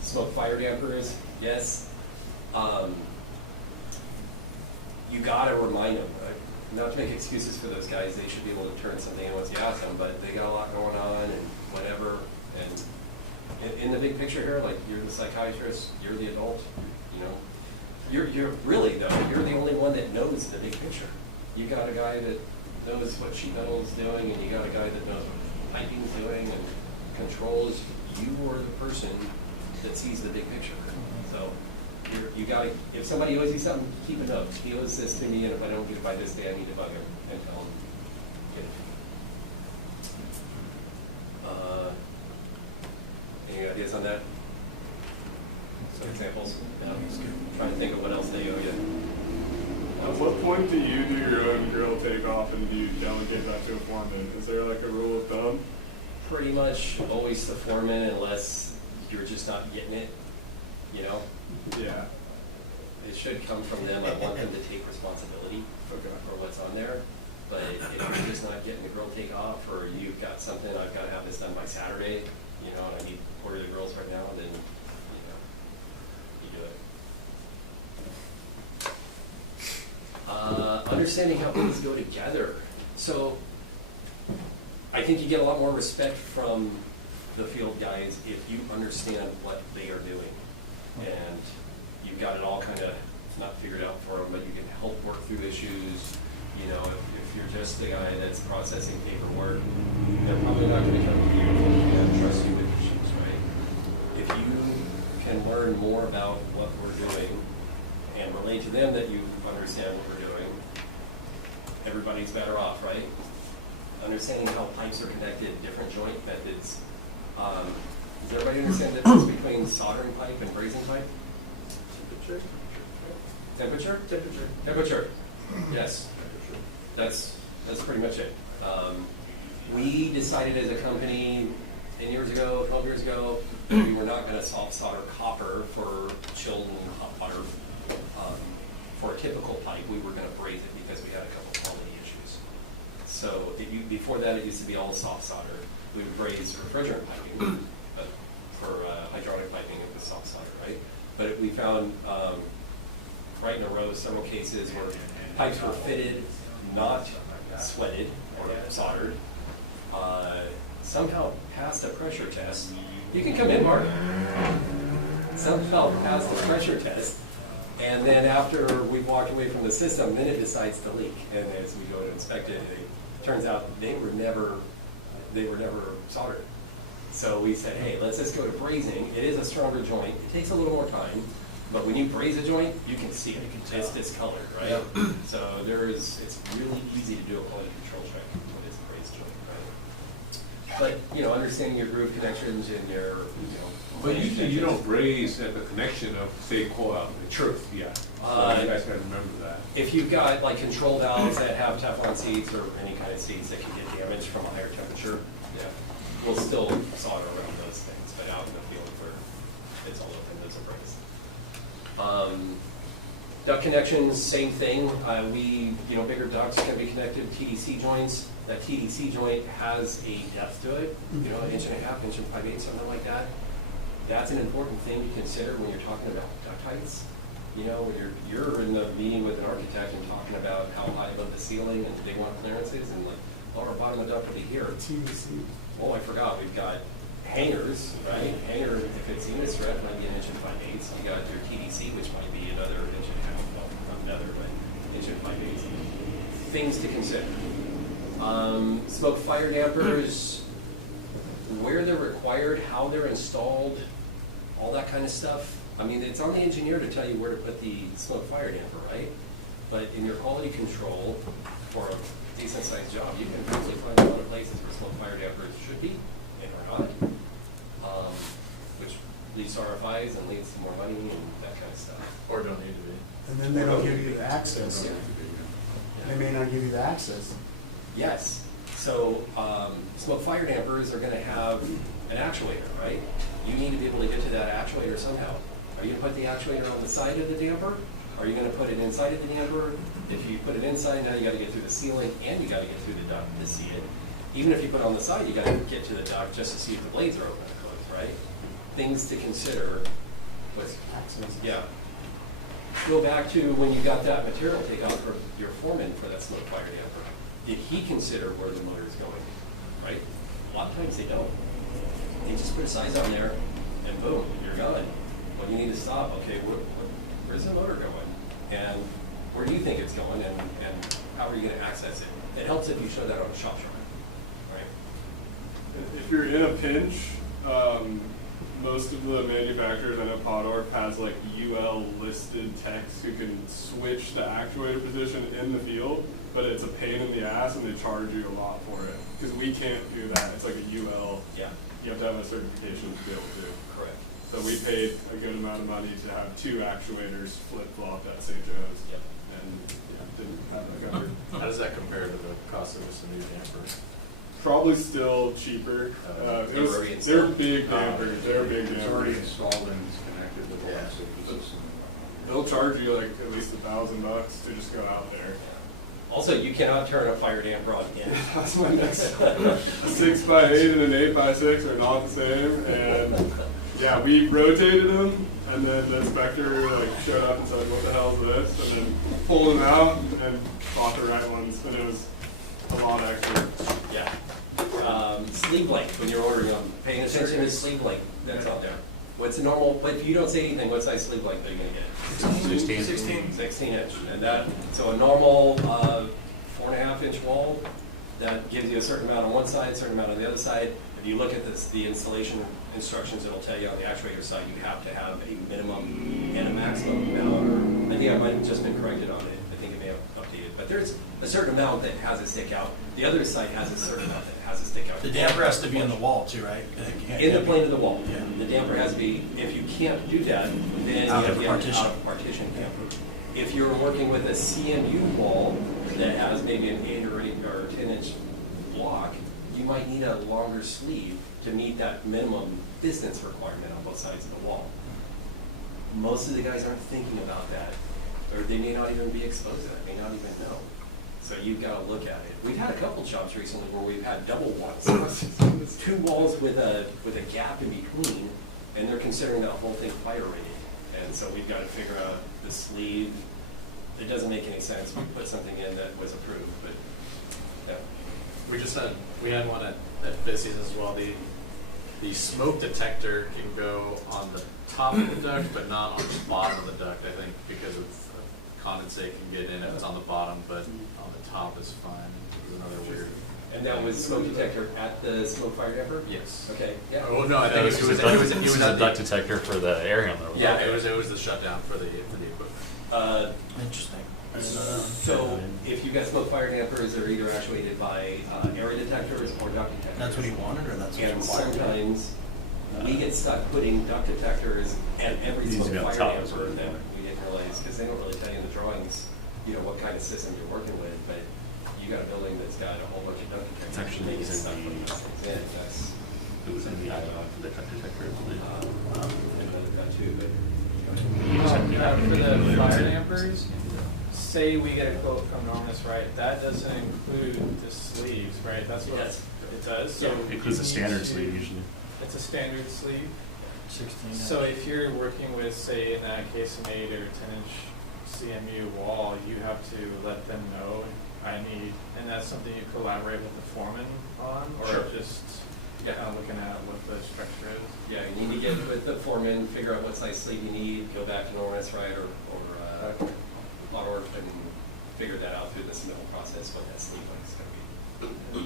Smoke fire dampers, yes. You got to remind them. Not to make excuses for those guys, they should be able to turn something in once you ask them, but they got a lot going on and whatever. And in the big picture here, like, you're the psychiatrist, you're the adult, you know. You're really, though, you're the only one that knows the big picture. You got a guy that knows what sheet metal is doing, and you got a guy that knows what piping's doing and controls. You are the person that sees the big picture. So you got to, if somebody owes you something, keep a note. He owes this to me, and if I don't get it by this day, I need to bug him and tell him, get it. Any ideas on that? Some examples? Trying to think of what else they owe you. At what point do you do your own grill takeoff and do you delegate that to a foreman? Is there like a rule of thumb? Pretty much always the foreman unless you're just not getting it, you know? Yeah. It should come from them. I want them to take responsibility for what's on there. But if you're just not getting the grill takeoff, or you've got something, I've got to have this done by Saturday, you know, and I need to order the grills right now, then, you know, you do it. Understanding how things go together. So I think you get a lot more respect from the field guys if you understand what they are doing. And you've got it all kind of not figured out for them, but you can help work through issues. You know, if you're just the guy that's processing paperwork, they're probably not going to come to you if they can't trust you with issues, right? If you can learn more about what we're doing and relate to them that you understand what we're doing, everybody's better off, right? Understanding how pipes are connected, different joint methods. Does everybody understand the difference between soldering pipe and brazing pipe? Temperature? Temperature? Temperature. Yes. That's pretty much it. We decided as a company 10 years ago, 12 years ago, that we were not going to soft solder copper for chilled and hot water. For a typical pipe, we were going to braze it because we had a couple quality issues. So before that, it used to be all soft solder. We would braze refrigerant piping, but for hydraulic piping, it was soft solder, right? But we found right in a row several cases where pipes were fitted, not sweated or soldered, somehow passed a pressure test. You can come in, Mark. Somehow passed the pressure test, and then after we walked away from the system, then it decides to leak. And as we go to inspect it, it turns out they were never soldered. So we said, hey, let's just go to brazing. It is a stronger joint. It takes a little more time. But when you braze a joint, you can see it. It's discolored, right? Yep. So it's really easy to do a quality control check when it's a brazed joint, right? But, you know, understanding your groove connections and your, you know. But usually you don't braze at the connection of, say, coil. True. Yeah. So you guys gotta remember that. If you've got like control valves that have Teflon seats or any kind of seats that can get damaged from a higher temperature, yeah, we'll still solder around those things. But out in the field where it's all open, those are price. Duct connections, same thing. Bigger ducts can be connected to TDC joints. That TDC joint has a depth to it, an 1.5 inches, 1 5/8, something like that. That's an important thing to consider when you're talking about duct heights. When you're in the meeting with an architect and talking about how high above the ceiling and they want clearances and like, our bottom of the duct will be here. TDC. Oh, I forgot, we've got hangers, right? Hanger, if it's unit stretch, might be 1 5/8 inches. You got your TDC, which might be another 1.5 inches, well, not another, but 1 5/8 inches. Things to consider. Smoke fire dampers, where they're required, how they're installed, all that kind of stuff. I mean, it's on the engineer to tell you where to put the smoke fire damper, right? But in your quality control for a decent sized job, you can probably find a lot of places where smoke fire dampers should be and are not, which leads to RFIs and leads to more money and that kind of stuff. Or don't need to be. And then they don't give you the access. Yeah. They may not give you the access. Yes. So smoke fire dampers are going to have an actuator, right? You need to be able to get to that actuator somehow. Are you going to put the actuator on the side of the damper? Are you going to put it inside of the damper? If you put it inside, now you got to get through the ceiling and you got to get through the duct to see it. Even if you put it on the side, you got to get to the duct just to see if the blades are open or closed, right? Things to consider. Access. Yeah. Go back to when you got that material takeout for your foreman for that smoke fire damper. Did he consider where the motor is going, right? A lot of times they don't. They just put a size on there and boom, you're gone. When you need to stop, okay, where's the motor going? And where do you think it's going and how are you going to access it? It helps if you show that on a shop chart, right? If you're in a pinch, most of the manufacturers, I know Podorf has like UL listed techs who can switch the actuator position in the field, but it's a pain in the ass and they charge you a lot for it. Because we can't do that. It's like a UL. Yeah. You have to have a certification to be able to do. Correct. So we paid a good amount of money to have 2 actuators flip-flopped at St. Joe's. Yep. And didn't have that covered. How does that compare to the cost of just a new damper? Probably still cheaper. They're big dampers. They're big It's already dampers. installed and it's connected to the Yeah. last system. They'll charge you like at least $1,000 to just go out there. Also, you cannot turn a fire damper on again. That's my next one. A 6x8 and an 8x6 are not the same, and yeah, we rotated them, and then the inspector like showed up and said, "What the hell is this?" And then pulled them out and bought the right ones, and it was a lot extra. Yeah. Sleeve length, when you're ordering them, paying attention to sleeve length that's out there. What's the normal, but if you don't say anything, what size sleeve length are you gonna get? 16 inch. And that, so a normal 4.5 inch wall, that gives you a certain amount on one side, a certain amount on the other side. If you look at this, the installation instructions, it'll tell you on the actuator side, you have to have a minimum and a maximum amount, or I think I might have just been corrected on it. I think it may have updated, but there's a certain amount that has to stick out. The other side has a certain amount that has to stick out. The damper has to be in the wall too, right? In the plane of the wall. Yeah. The damper has to be, if you can't do that, then you Out have of to have partition. out of partition damper. If you're working with a CMU wall that has maybe an 8 or 10 inch block, you might need a longer sleeve to meet that minimum distance requirement on both sides of the wall. Most of the guys aren't thinking about that, or they may not even be exposed to that, may not even know. So you've got to look at it. We've had a couple jobs recently where we've had double walls, 2 walls with a gap in between, and they're considering that whole thing fire rated. And so we've got to figure out the sleeve. It doesn't make any sense. We put something in that was approved, but yeah. We had one at Bissy's as well. The smoke detector can go on the top of the duct, but not on the bottom of the duct, I think, because of condensate can get in if it's on the bottom, but on the top is fine. It's another weird. And that was smoke detector at the smoke fire damper? Yes. Okay, yeah. Oh, no, I think it was a duct detector for the air handler. Yeah, it was the shutdown for the equipment. Interesting. So if you've got smoke fire dampers, they're either actuated by area detectors or duct detectors. That's what he wanted, or that's what's And required? sometimes we get stuck putting duct detectors at every Needs to smoke be on fire top, damper isn't it? that we didn't realize, because they don't really tell you in the drawings, you know, what kind of system you're working with, but you got a building that's got a whole bunch of duct detectors. Actually, Maybe it's stuck in putting the- those things in, that's. It was in the duct detector, I believe. And another guy too, but for the fire dampers, say we get a quote from Normus, right, that doesn't include the sleeves, right? That's what Yes. it does, so. It includes a you standard need sleeve to- usually. It's a standard sleeve. 16 So if you're working with, say, in that case, an 8 or 10-inch CMU wall, you have to let them know, I need, and that's something you collaborate with the foreman on, or Sure. just Yeah. kind of looking at what the structure is? Yeah, you need to get with the foreman, figure out what size sleeve you need, go back to Norris, right, or Lottorf, and figure that out through the submittal process, what that sleeve length is gonna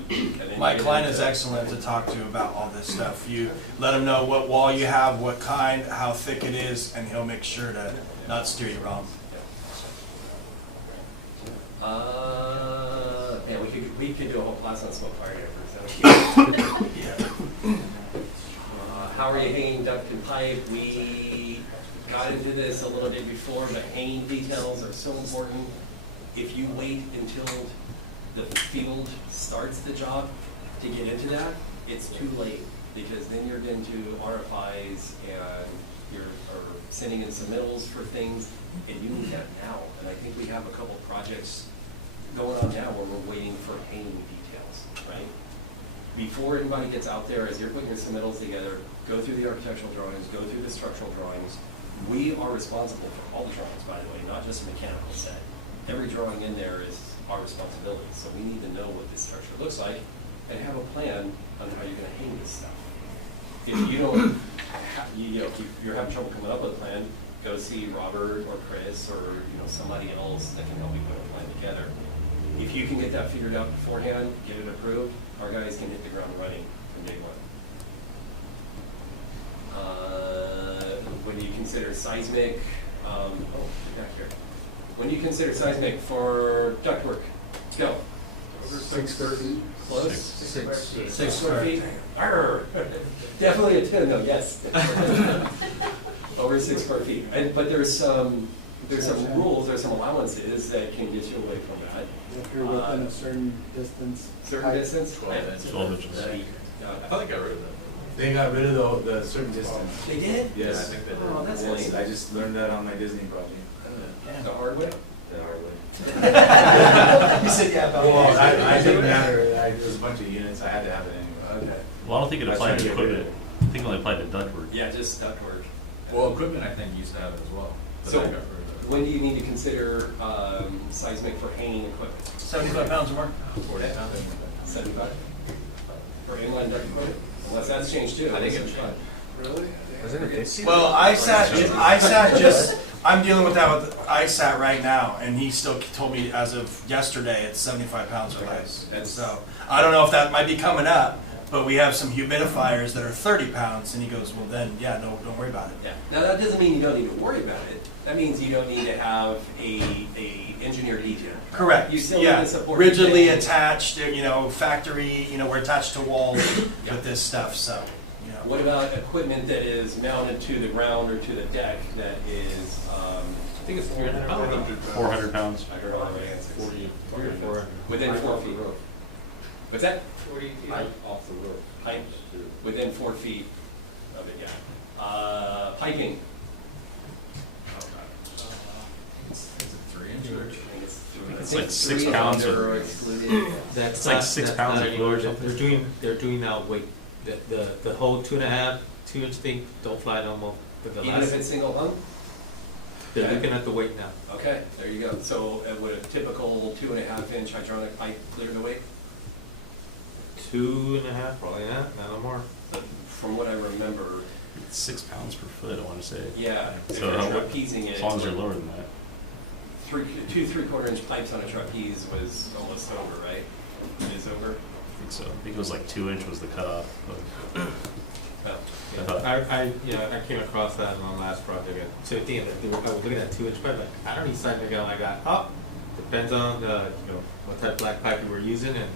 be. And then My you get client into- is excellent to talk to about all this stuff. You let him know what wall you have, what kind, how thick it is, and he'll make sure to not steer you wrong. Yeah, we could do a whole class on smoke fire dampers. How are you hanging duct and pipe? We got into this a little bit before, but hanging details are so important. If you wait until the field starts the job to get into that, it's too late, because then you're into RFIs and you're sending in submittals for things, and you need that now. And I think we have a couple projects going on now where we're waiting for hanging details, right? Before anybody gets out there, as you're putting your submittals together, go through the architectural drawings, go through the structural drawings. We are responsible for all the drawings, by the way, not just a mechanical set. Every drawing in there is our responsibility, so we need to know what this structure looks like and have a plan on how you're gonna hang this stuff. If you don't, if you're having trouble coming up with a plan, go see Robert or Chris or, somebody else that can help you put a plan together. If you can get that figured out beforehand, get it approved, our guys can hit the ground running from day one. When you consider seismic, back here. When you consider seismic for ductwork, let's go. 6 square feet. Close? 6 square feet? Arr! Definitely a 10, though, yes. Over 6 square feet. But there's some rules, there's some allowances that can get you away from that. If you're within a certain distance. Certain distance? 12 inches. I thought they got rid of that. They got rid of the certain distance. They did? Yes. I think they did. Oh, that's Yes, lame. I just learned that on my Disney project. The hard way? The hard way. You said, yeah, about Well, that. I didn't matter. It was a bunch of units. I had to have it anyway. Okay. Well, I don't think it I was applied trying to to get rid of equipment. I think it only applied to ductwork. Yeah, just ductwork. Well, equipment I think used to have it as well. But So, they got rid of it. when do you need to consider seismic for hanging equipment? 75 pounds or more. 75? For inline duct equipment? Unless that's changed too. I think it's fine. Really? Wasn't it this? Well, I'm dealing with that with ISAT right now, and he still told me as of yesterday it's 75 pounds or less. And so I don't know if that might be coming up, but we have some humidifiers that are 30 pounds, and he goes, well then, yeah, no, don't worry about it. Yeah. Now that doesn't mean you don't need to worry about it. That means you don't need to have a engineered detail. Correct. You still Yeah. need to support. Rigidly the- attached, factory, we're attached to walls Yeah. with this stuff, so, What about equipment that is mounted to the ground or to the deck that is, I think it's 300 pounds. 400 pounds. I heard all the right answers. 40 or 400. Within 4 feet. What's that? 40 feet. Off the roof. Height, within 4 feet of it, yeah. Piping. Is it 3 inch or? It's like 6 pounds Or or- excluded. That's It's like not- 6 that's pounds not of anymore. fluid or something. They're doing now, wait, the whole 2.5, 2-inch thing, don't fly no more. For the Even if last, it's single hung? they're okay. looking at the weight now. Okay, there you go. So would a typical 2.5-inch hydronic pipe clear the weight? 2.5, probably not no more. But from what I remember, It's 6 pounds per foot, I want to say. yeah, if So you're how- trapezing it. As long as you're lower than that. 2 3/4-inch pipes on a trapeze was almost over, right? It is over? I think so. I think it was like 2 inch was the cutoff. Oh. I thought- I came across that in my last project. So I think I was looking at 2-inch pipe, like, I don't need seismic on like that. Oh, depends on what type of black pipe you were using, and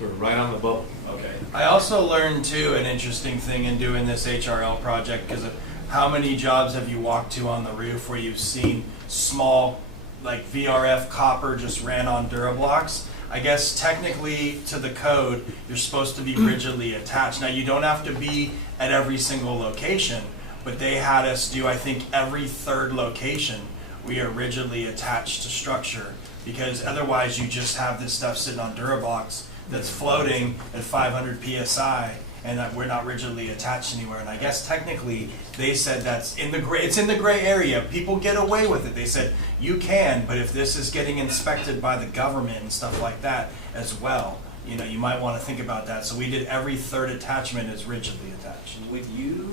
we're right on the boat. Okay. I also learned too an interesting thing in doing this HRL project, because of how many jobs have you walked to on the roof where you've seen small, like VRF copper just ran on Durablocks? I guess technically to the code, you're supposed to be rigidly attached. Now you don't have to be at every single location, but they had us do, I think, every third location we are rigidly attached to structure, because otherwise you just have this stuff sitting on Durabox that's floating at 500 PSI, and that we're not rigidly attached anywhere. And I guess technically, they said that's in the gray, it's in the gray area. People get away with it. They said, you can, but if this is getting inspected by the government and stuff like that as well, you know, you might want to think about that. So we did every third attachment is rigidly attached. Would you,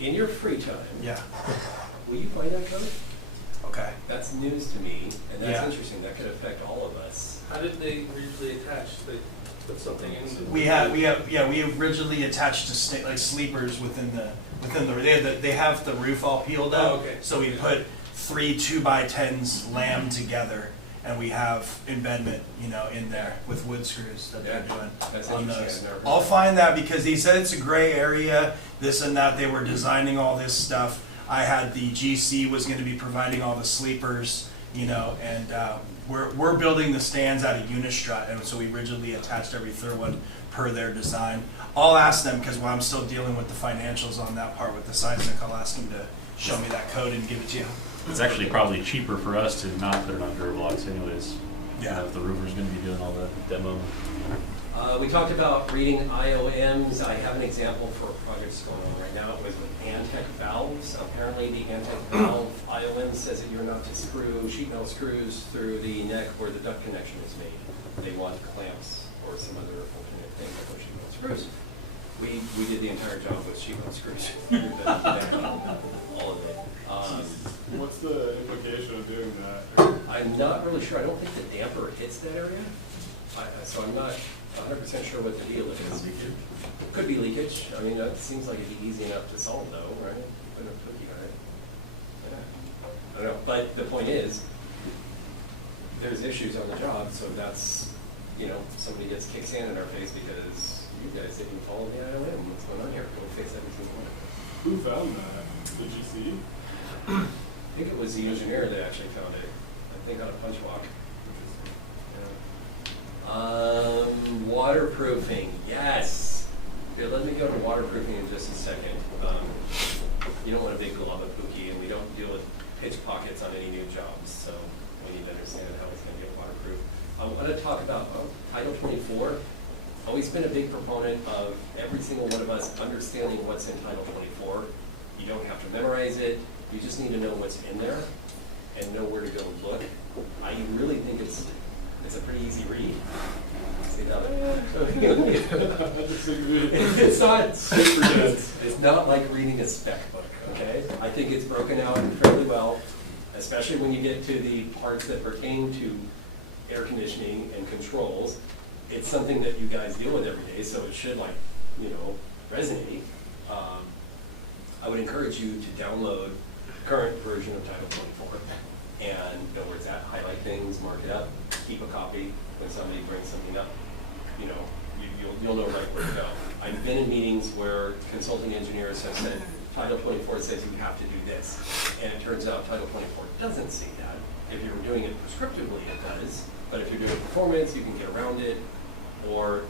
in your free time, Yeah, will you find that code? okay. That's news to me, and that's Yeah. interesting. That could affect all of us. How did they usually attach? They put something in? We have rigidly attached to like sleepers within the, they have the roof all peeled up. Oh, okay. So we put 3 2x10s lammed together, and we have embedment, you know, in there with wood screws that they're Yeah, doing that's on interesting. those. I've never heard I'll that. find that, because he said it's a gray area, this and that. They were designing all this stuff. I had the GC was going to be providing all the sleepers, you know, and we're building the stands out of Unistrut, and so we rigidly attached every third one per their design. I'll ask them, because while I'm still dealing with the financials on that part with the seismic, I'll ask them to show me that code and give it to you. It's actually probably cheaper for us to not put it on Durablocks anyways. Yeah. If the roofer's gonna be doing all the demo. We talked about reading IOMs. I have an example for a project that's going on right now. It was with Antec valves. Apparently the Antec valve IOM says that you're not to screw sheet metal screws through the neck where the duct connection is made. They want clamps or some other alternate thing to put sheet metal screws. We did the entire job with sheet metal screws. Through the neck, all of it. What's the implication of doing that? I'm not really sure. I don't think the damper hits that area. So I'm not 100% sure what the deal is. Could be leakage. I mean, that seems like it'd be easy enough to solve though, right? Put a cookie on it. Yeah. I don't know. But the point is, there's issues on the job, so that's, you know, somebody gets kicked sand in our face because you guys didn't follow the IOM. What's going on here? Go fix every single one. Who found that? Did you see? I think it was the engineer that actually found it. I think on a punch walk. Waterproofing, yes. Okay, let me go to waterproofing in just a second. You don't want a big glob of pookie, and we don't deal with pitch pockets on any new jobs, so we need to understand how it's going to get waterproof. I want to talk about Title 24. Always been a big proponent of every single one of us understanding what's in Title 24. You don't have to memorize it. You just need to know what's in there and know where to go look. I really think it's a pretty easy read. See that? It's not super dense. It's not like reading a spec book, okay? I think it's broken out fairly well, especially when you get to the parts that pertain to air conditioning and controls. It's something that you guys deal with every day, so it should, like, you know, resonate. I would encourage you to download the current version of Title 24 and know where it's at, highlight things, mark it up, keep a copy. When somebody brings something up, you know, you'll know right where to go. I've been in meetings where consulting engineers have said, Title 24 says you have to do this. And it turns out Title 24 doesn't say that. If you're doing it prescriptively, it does. But if you're doing performance, you can get around it. Or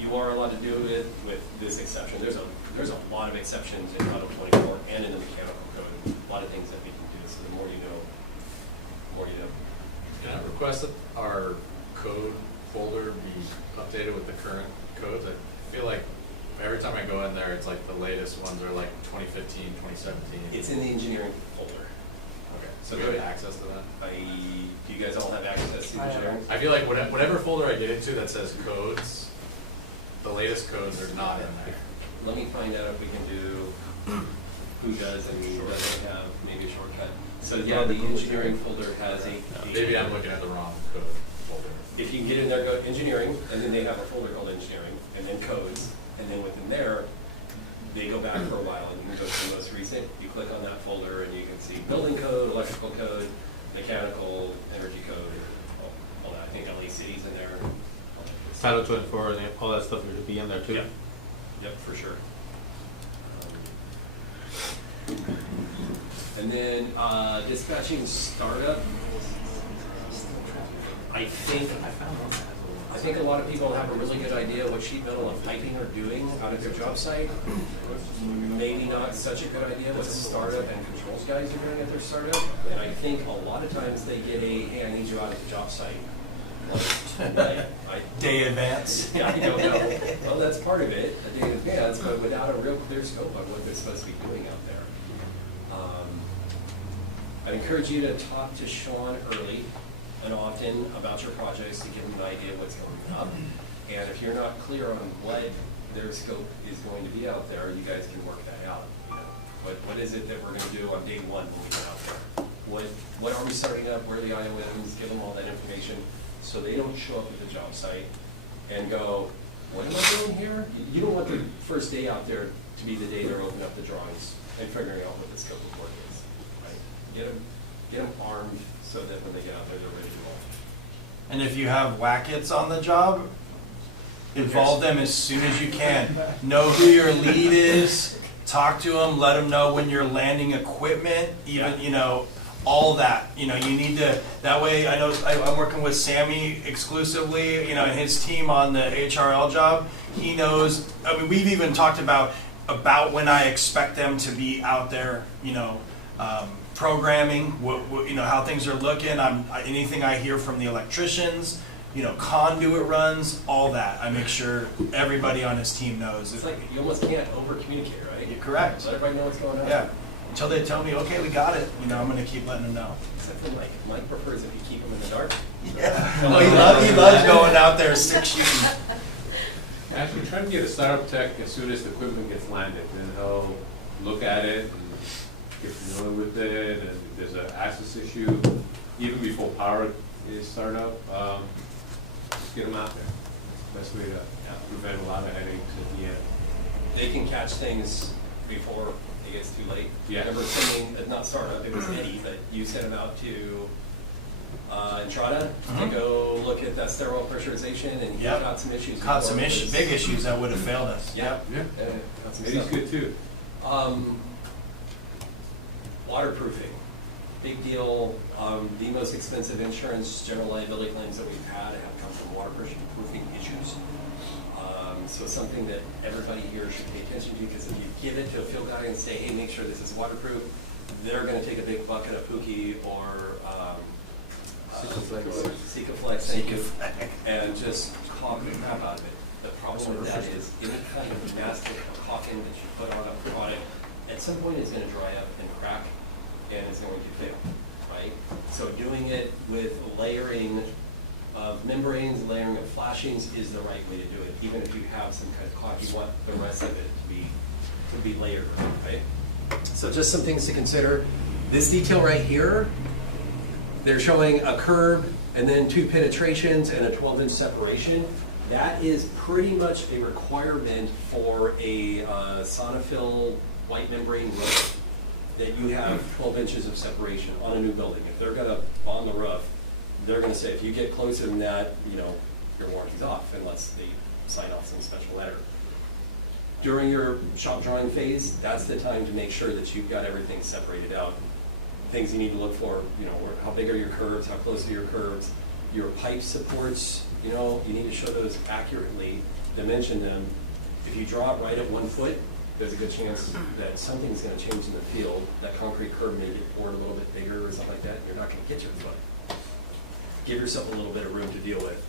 you are allowed to do it with this exception. There's a lot of exceptions in Title 24 and in the mechanical code. A lot of things that we can do. So the more you know, the more you know. Can I request that our code folder be updated with the current codes? I feel like every time I go in there, it's like the latest ones are like 2015, 2017. It's in the engineering folder. Okay, So so we go have to- access to that? Do you guys all have access to the engineering? I feel like whatever folder I get into that says codes, the latest codes are not in there. Let me find out if we can do who does and who doesn't have maybe a shortcut. So yeah, the engineering folder has a. Maybe I'm looking at the wrong code folder. If you can get in there, go engineering, and then they have a folder called engineering, and then codes, and then within there, they go back for a while, and you can go to the most recent. You click on that folder, and you can see building code, electrical code, mechanical, energy code, all that. I think LA City's in there. all that good stuff. Title 24 and all that stuff would be in there too. Yep. Yep, for sure. And then dispatching startup. I think think a lot of people have a really good idea what sheet metal and piping are doing out at their job site. Maybe not such a good idea what startup and controls guys are doing at their startup. And I think a lot of times they get a, hey, I need you out at the job site. Day advance. Yeah, I don't know. Well, that's part of it, a day in advance, but without a real clear scope on what they're supposed to be doing out there. I'd encourage you to talk to Sean early and often about your projects to give him an idea of what's going up. And if you're not clear on what their scope is going to be out there, you guys can work that out. You know, what is it that we're going to do on day one when we get out there? What are we starting up? Where are the IOMs? Give them all that information so they don't show up at the job site and go, what am I doing here? You don't want the first day out there to be the day they're opening up the drawings and figuring out what the scope of work is. Right? Get them armed so that when they get out there, they're ready to roll. And if you have Wackets on the job, involve them as soon as you can. Know who your lead is, talk to them, let them know when you're landing equipment, even, you know, all that. You know, you need to, that way, I know I'm working with Sammy exclusively, you know, and his team on the HRL job. He knows, I mean, we've even talked about when I expect them to be out there, you know, programming, you know, how things are looking. Anything I hear from the electricians, you know, conduit runs, all that. I make sure everybody on his team knows. It's like you almost can't over communicate, right? You're correct. Let everybody know what's going on. Yeah. Until they tell me, okay, we got it. You know, I'm going to keep letting them know. Except for Mike. Mike prefers if you keep him in the dark. Yeah. Oh, he loves going out there six shooting. Actually, try to get a startup tech as soon as the equipment gets landed, and he'll look at it and get familiar with it, and if there's an access issue, even before power is started up, just get them out there. Best way to prevent a lot of headaches at the end. They can catch things before it gets too late. Yeah. I remember sending, not startup, it was Eddie, but you sent him out to Entrada to go look at that stairwell pressurization, and he caught some issues. Caught some issues, big issues that would have failed us. Yeah. Yeah. Eddie's good too. Waterproofing, big deal. The most expensive insurance, general liability claims that we've had have come from waterproofing issues. So it's something that everybody here should pay attention to, because if you give it to a field guy and say, hey, make sure this is waterproof, they're going to take a big bucket of Pookie or Sikaflex and just caulk the crap out of it. The problem with that is any kind of mastic or caulking that you put on a product, at some point it's going to dry up and crack, and it's going to fail, right? So doing it with layering of membranes, layering of flashings is the right way to do it. Even if you have some kind of caulk, you want the rest of it to be layered, right? So just some things to consider. This detail right here, they're showing a curb and then 2 penetrations and a 12-inch separation. That is pretty much a requirement for a Sonofill white membrane roof, that you have 12 inches of separation on a new building. If they're gonna bond the roof, they're gonna say, if you get closer than that, you know, your warranty's off, unless they sign off some special letter. During your shop drawing phase, that's the time to make sure that you've got everything separated out. Things you need to look for, you know, how big are your curves, how close are your curves, your pipe supports, you know, you need to show those accurately, dimension them. If you draw it right at 1 foot, there's a good chance that something's going to change in the field. That concrete curb may get poured a little bit bigger or something like that, and you're not going to get your foot. Give yourself a little bit of room to deal with.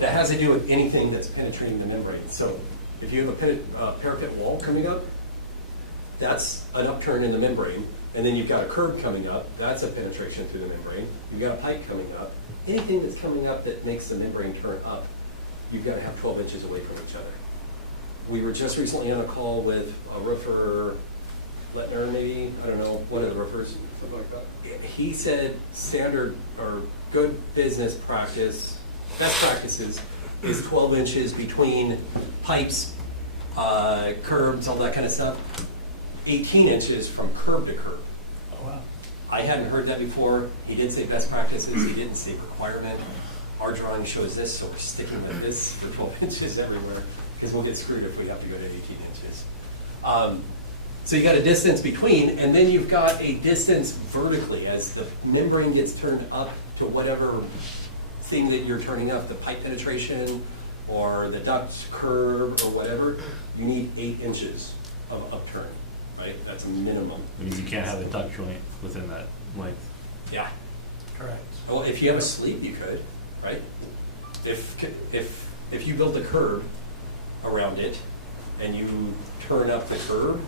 That has to do with anything that's penetrating the membrane. So if you have a parapet wall coming up, that's an upturn in the membrane. And then you've got a curb coming up, that's a penetration through the membrane. You've got a pipe coming up. Anything that's coming up that makes the membrane turn up, you've got to have 12 inches away from each other. We were just recently on a call with a roofer, Lettner maybe, I don't know, one of the roofers. Something like that. He said standard or good business practice, best practices, is 12 inches between pipes, curbs, all that kind of stuff. 18 inches from curb to curb. Oh, wow. I hadn't heard that before. He did say best practices. He didn't say requirement. Our drawing shows this, so we're sticking with this for 12 inches everywhere, because we'll get screwed if we have to go to 18 inches. So you got a distance between, and then you've got a distance vertically as the membrane gets turned up to whatever thing that you're turning up, the pipe penetration or the duct curb or whatever, you need 8 inches of upturn, right? That's a minimum. It means you can't have a duct joint within that length. Yeah. Correct. Well, if you have a sleeve, you could, right? If you built a curb around it and you turn up the curb,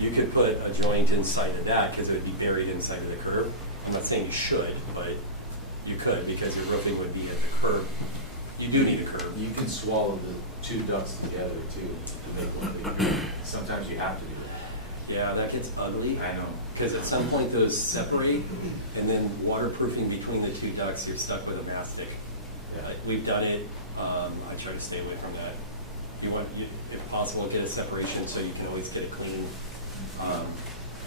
you could put a joint inside of that because it would be buried inside of the curb. I'm not saying you should, but you could because your roofing would be at the curb. You do need a curb. You can swallow the 2 ducts together too to make one big. Sometimes you have to do that. Yeah, that gets ugly. I know. Because at some point those separate, and then waterproofing between the 2 ducts, you're stuck with a mastic. We've done it. I try to stay away from that. You want, if possible, get a separation so you can always get a clean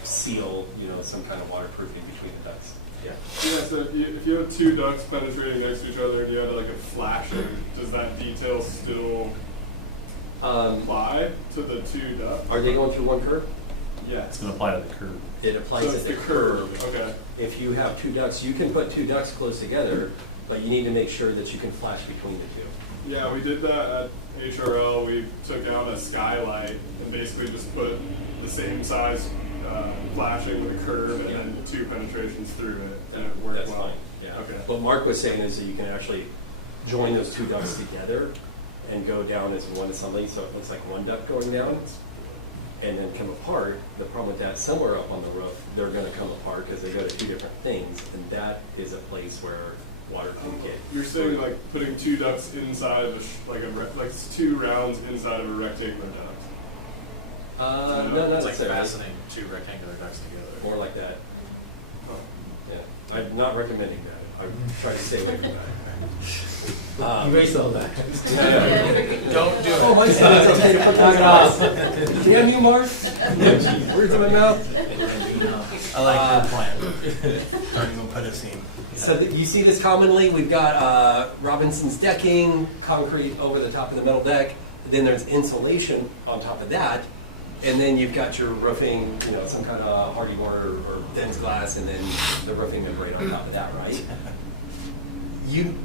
seal, some kind of waterproofing between the ducts. Yeah. Yeah, so if you have 2 ducts penetrating next to each other and you had like a flashing, does that detail still apply to the 2 ducts? Are they going through one curb? Yeah. It's gonna apply to the curb. It applies So to it's the the curb. Okay. If you have 2 ducts, you can put 2 ducts close together, but you need to make sure that you can flash between the 2. Yeah, we did that at HRL. We took out a skylight and basically just put the same size flashing with a curve and then 2 penetrations through it, and it worked That's well. fine, yeah. Okay. What Mark was saying is that you can actually join those 2 ducts together and go down as one assembly, so it looks like one duct going down, and then come apart. The problem with that, somewhere up on the roof, they're gonna come apart because they go to 2 different things, and that is a place where water can get. You're saying like putting 2 ducts inside of like 2 rounds inside of a rectangular duct. No, not It's like necessarily. fastening 2 rectangular ducts together. More like that. Yeah, I'm not recommending that. I'm trying to stay away from that. You erase all that. Don't do it. Oh, my son, it's okay to put Knock it off. Damn you, Mark. Words in my mouth. I like your plan. Don't even put a seam. So you see this commonly. We've got Robinson's decking, concrete over the top of the metal deck. Then there's insulation on top of that. And then you've got your roofing, some kind of hardy board or dense glass, and then the roofing membrane on top of that, right?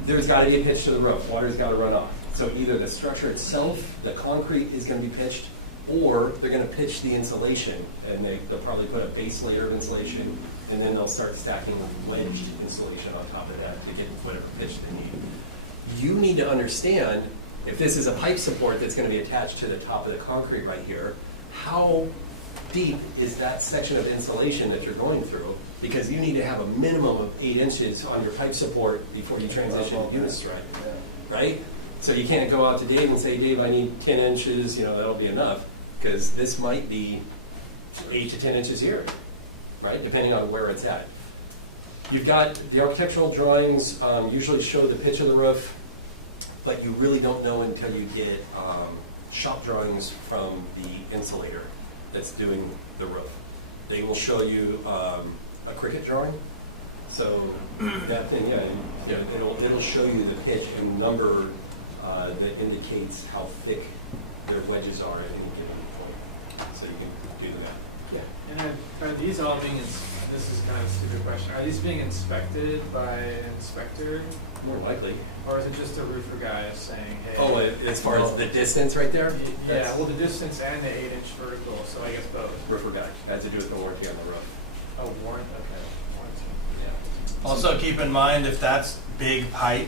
There's got to be a pitch to the roof. Water's got to run off. So either the structure itself, the concrete is going to be pitched, or they're going to pitch the insulation, and they'll probably put a base layer of insulation, and then they'll start stacking wedged insulation on top of that to get whatever pitch they need. You need to understand, if this is a pipe support that's going to be attached to the top of the concrete right here, how deep is that section of insulation that you're going through? Because you need to have a minimum of 8 inches on your pipe support before you transition to unistrut, right? So you can't go out to Dave and say, Dave, I need 10 inches, that'll be enough, because this might be 8 to 10 inches here, right? Depending on where it's at. You've got the architectural drawings usually show the pitch of the roof, but you really don't know until you get shop drawings from the insulator that's doing the roof. They will show you a Cricut drawing. So that thing, it'll show you the pitch and number that indicates how thick their wedges are at any given point. So you can do the math. Yeah. And are these all being, this is kind of a stupid question, are these being inspected by an inspector? More likely. Or is it just a roofer guy saying, hey? Oh, as far as the distance right there? Yeah, well, the distance and the 8-inch vertical, so I guess both. Roofer guy. Has to do with the warranty on the roof. Oh, warrant, okay. Warranty. Yeah. Also, keep in mind, if that's big pipe,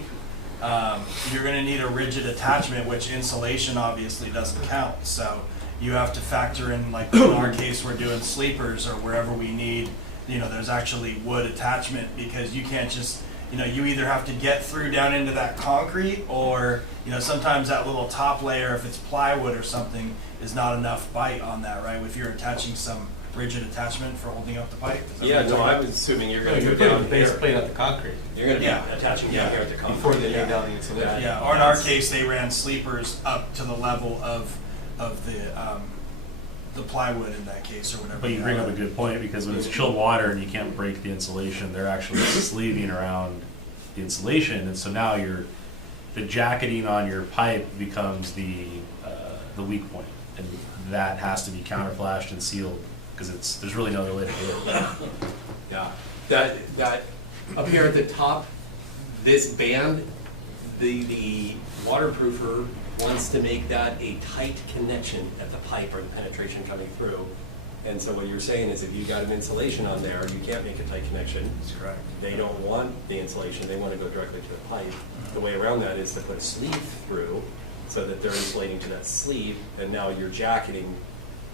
you're going to need a rigid attachment, which insulation obviously doesn't count. So you have to factor in, like in our case, we're doing sleepers or wherever we need, there's actually wood attachment, because you can't just, you either have to get through down into that concrete, or, sometimes that little top layer, if it's plywood or something, is not enough bite on that, right? If you're attaching some rigid attachment for holding up the pipe. Is that Yeah, what you're no, talking I about? was assuming you're No, going to you're go putting down the base here. plate at the concrete You're going to be Yeah. attaching down here at the concrete. before they lay Yeah. down the insulation. Yeah, or in our case, they ran sleepers up to the level of the plywood in that case, or whatever. But you bring up a good point, because when it's chilled water and you can't break the insulation, they're actually sleeving around the insulation, and so now the jacketing on your pipe becomes the weak point, and that has to be counterflashed and sealed, because there's really no other way to do it. Yeah, that up here at the top, this band, the waterproofer wants to make that a tight connection at the pipe or the penetration coming through. And so what you're saying is if you got an insulation on there, you can't make a tight connection. That's correct. They don't want the insulation, they want to go directly to the pipe. The way around that is to put a sleeve through so that they're insulating to that sleeve, and now you're jacketing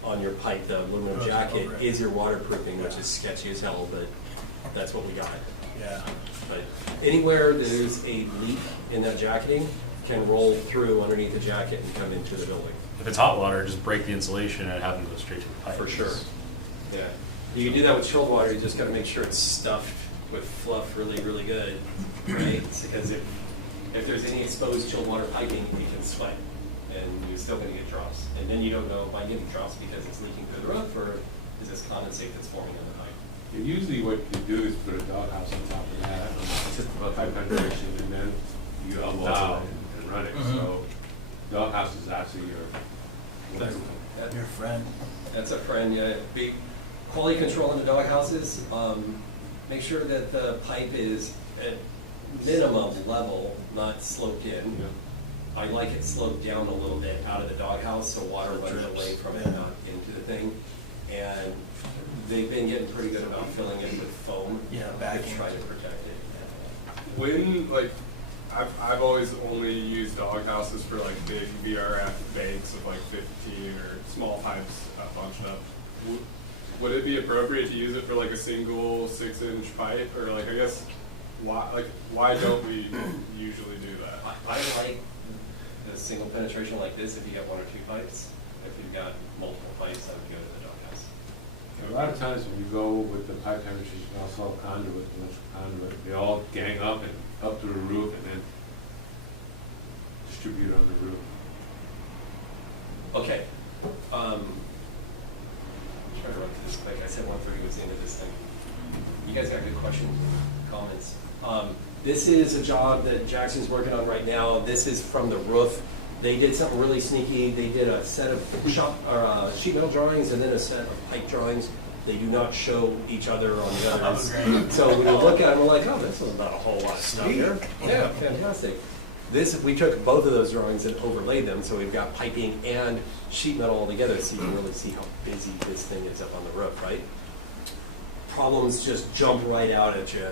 on your pipe. The aluminum Goes jacket over it. is your waterproofing, which is sketchy as hell, but that's what we got. Yeah. But anywhere there's a leak in that jacketing can roll through underneath the jacket and come into the building. If it's hot water, just break the insulation and have them go straight to the pipe. For sure. Yeah. You can do that with chilled water, you just gotta make sure it's stuffed with fluff really, really good, right? Because if there's any exposed chilled water piping, you can sweat, and you're still gonna get drops. And then you don't know, am I getting drops because it's leaking through the roof, or is this condensate that's forming in the pipe? And usually what you do is put a doghouse on top of that, just about pipe ventilation, and then you allow and run it. So doghouse is actually your Your friend. That's a friend, yeah. Big quality control in the doghouses. Make sure that the pipe is at minimum level, not sloped in. I like it sloped down a little bit out of the doghouse so water runs Drips. away from it, Yeah. not into the thing. And they've been getting pretty good about filling it with foam Yeah, to backing. try to protect it. When, like, I've always only used doghouses for like big VRF banks of like 15 or small pipes bunched up. Would it be appropriate to use it for like a single 6-inch pipe, or like, I guess, why don't we usually do that? I like the single penetration like this if you got 1 or 2 pipes. If you've got multiple pipes, I would go to the doghouse. A lot of times when you go with the pipe penetrations, you also have conduit, electrical conduit, they all gang up and up to the roof and then distribute on the roof. Okay. Try to run through this quick. I said 1:30 was the end of this thing. You guys got good questions, comments? This is a job that Jackson's working on right now. This is from the roof. They did something really sneaky. They did a set of sheet metal drawings and then a set of pipe drawings. They do not show each other on the others. great. So when you look at them, we're like, oh, this is not a whole lot of stuff here. Yeah, fantastic. This, we took both of those drawings and overlaid them, so we've got piping and sheet metal all together, so you can really see how busy this thing is up on the roof, right? Problems just jump right out at you.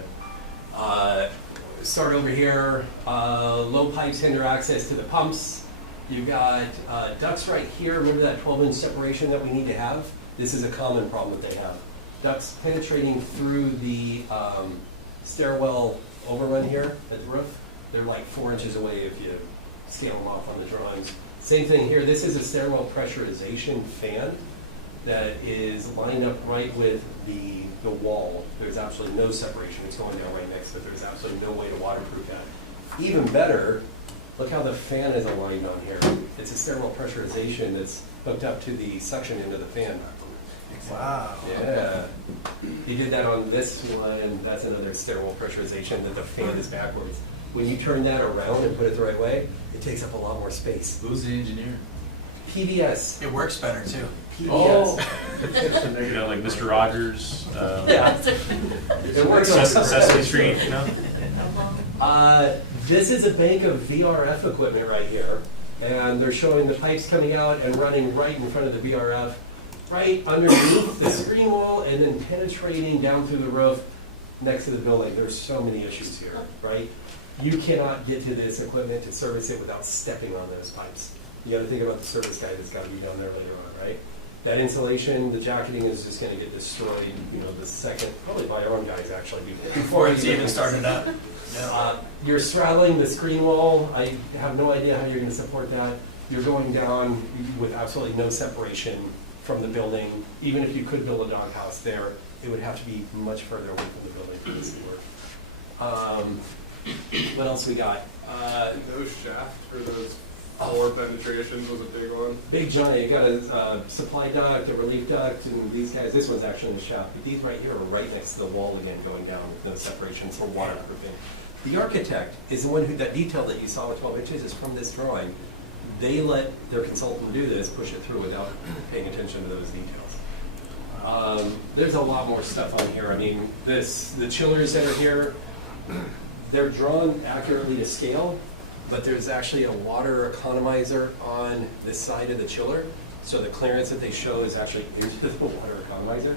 Start over here, low pipes hinder access to the pumps. You've got ducts right here. Remember that 12-inch separation that we need to have? This is a common problem that they have. Ducts penetrating through the stairwell overrun here at the roof. They're like 4 inches away if you scale them off on the drawings. Same thing here. This is a stairwell pressurization fan that is lined up right with the wall. There's absolutely no separation. It's going down right next to it. There's absolutely no way to waterproof that. Even better, look how the fan is aligned on here. It's a stairwell pressurization that's hooked up to the suction end of the fan. Wow. Yeah. He did that on this one. That's another stairwell pressurization that the fan is backwards. When you turn that around and put it the right way, it takes up a lot more space. Who's the engineer? PBS. It works better too. PBS. You know, like Mr. Rogers, Yeah. It works on Sesame Street, you know? This is a bank of VRF equipment right here, and they're showing the pipes coming out and running right in front of the VRF, right underneath the screen wall, and then penetrating down through the roof next to the building. There's so many issues here, right? You cannot get to this equipment to service it without stepping on those pipes. You gotta think about the service guy that's gotta be down there later on, right? That insulation, the jacketing is just gonna get destroyed, you know, the second, probably by our own guys actually. Before it's even started up. You're straddling the screen wall. I have no idea how you're gonna support that. You're going down with absolutely no separation from the building. Even if you could build a doghouse there, it would have to be much further away from the building for this to work. What else we got? Those shafts for those 4 penetrations was a big one. Big giant, you got a supply duct, a relief duct, and these guys, this one's actually in the shaft, but these right here are right next to the wall again, going down with no separations for waterproofing. The architect is the one who, that detail that you saw with 12 inches is from this drawing. They let their consultant do this, push it through without paying attention to those details. There's a lot more stuff on here. I mean, the chillers that are here, they're drawn accurately to scale, but there's actually a water economizer on the side of the chiller. So the clearance that they show is actually into the water economizer.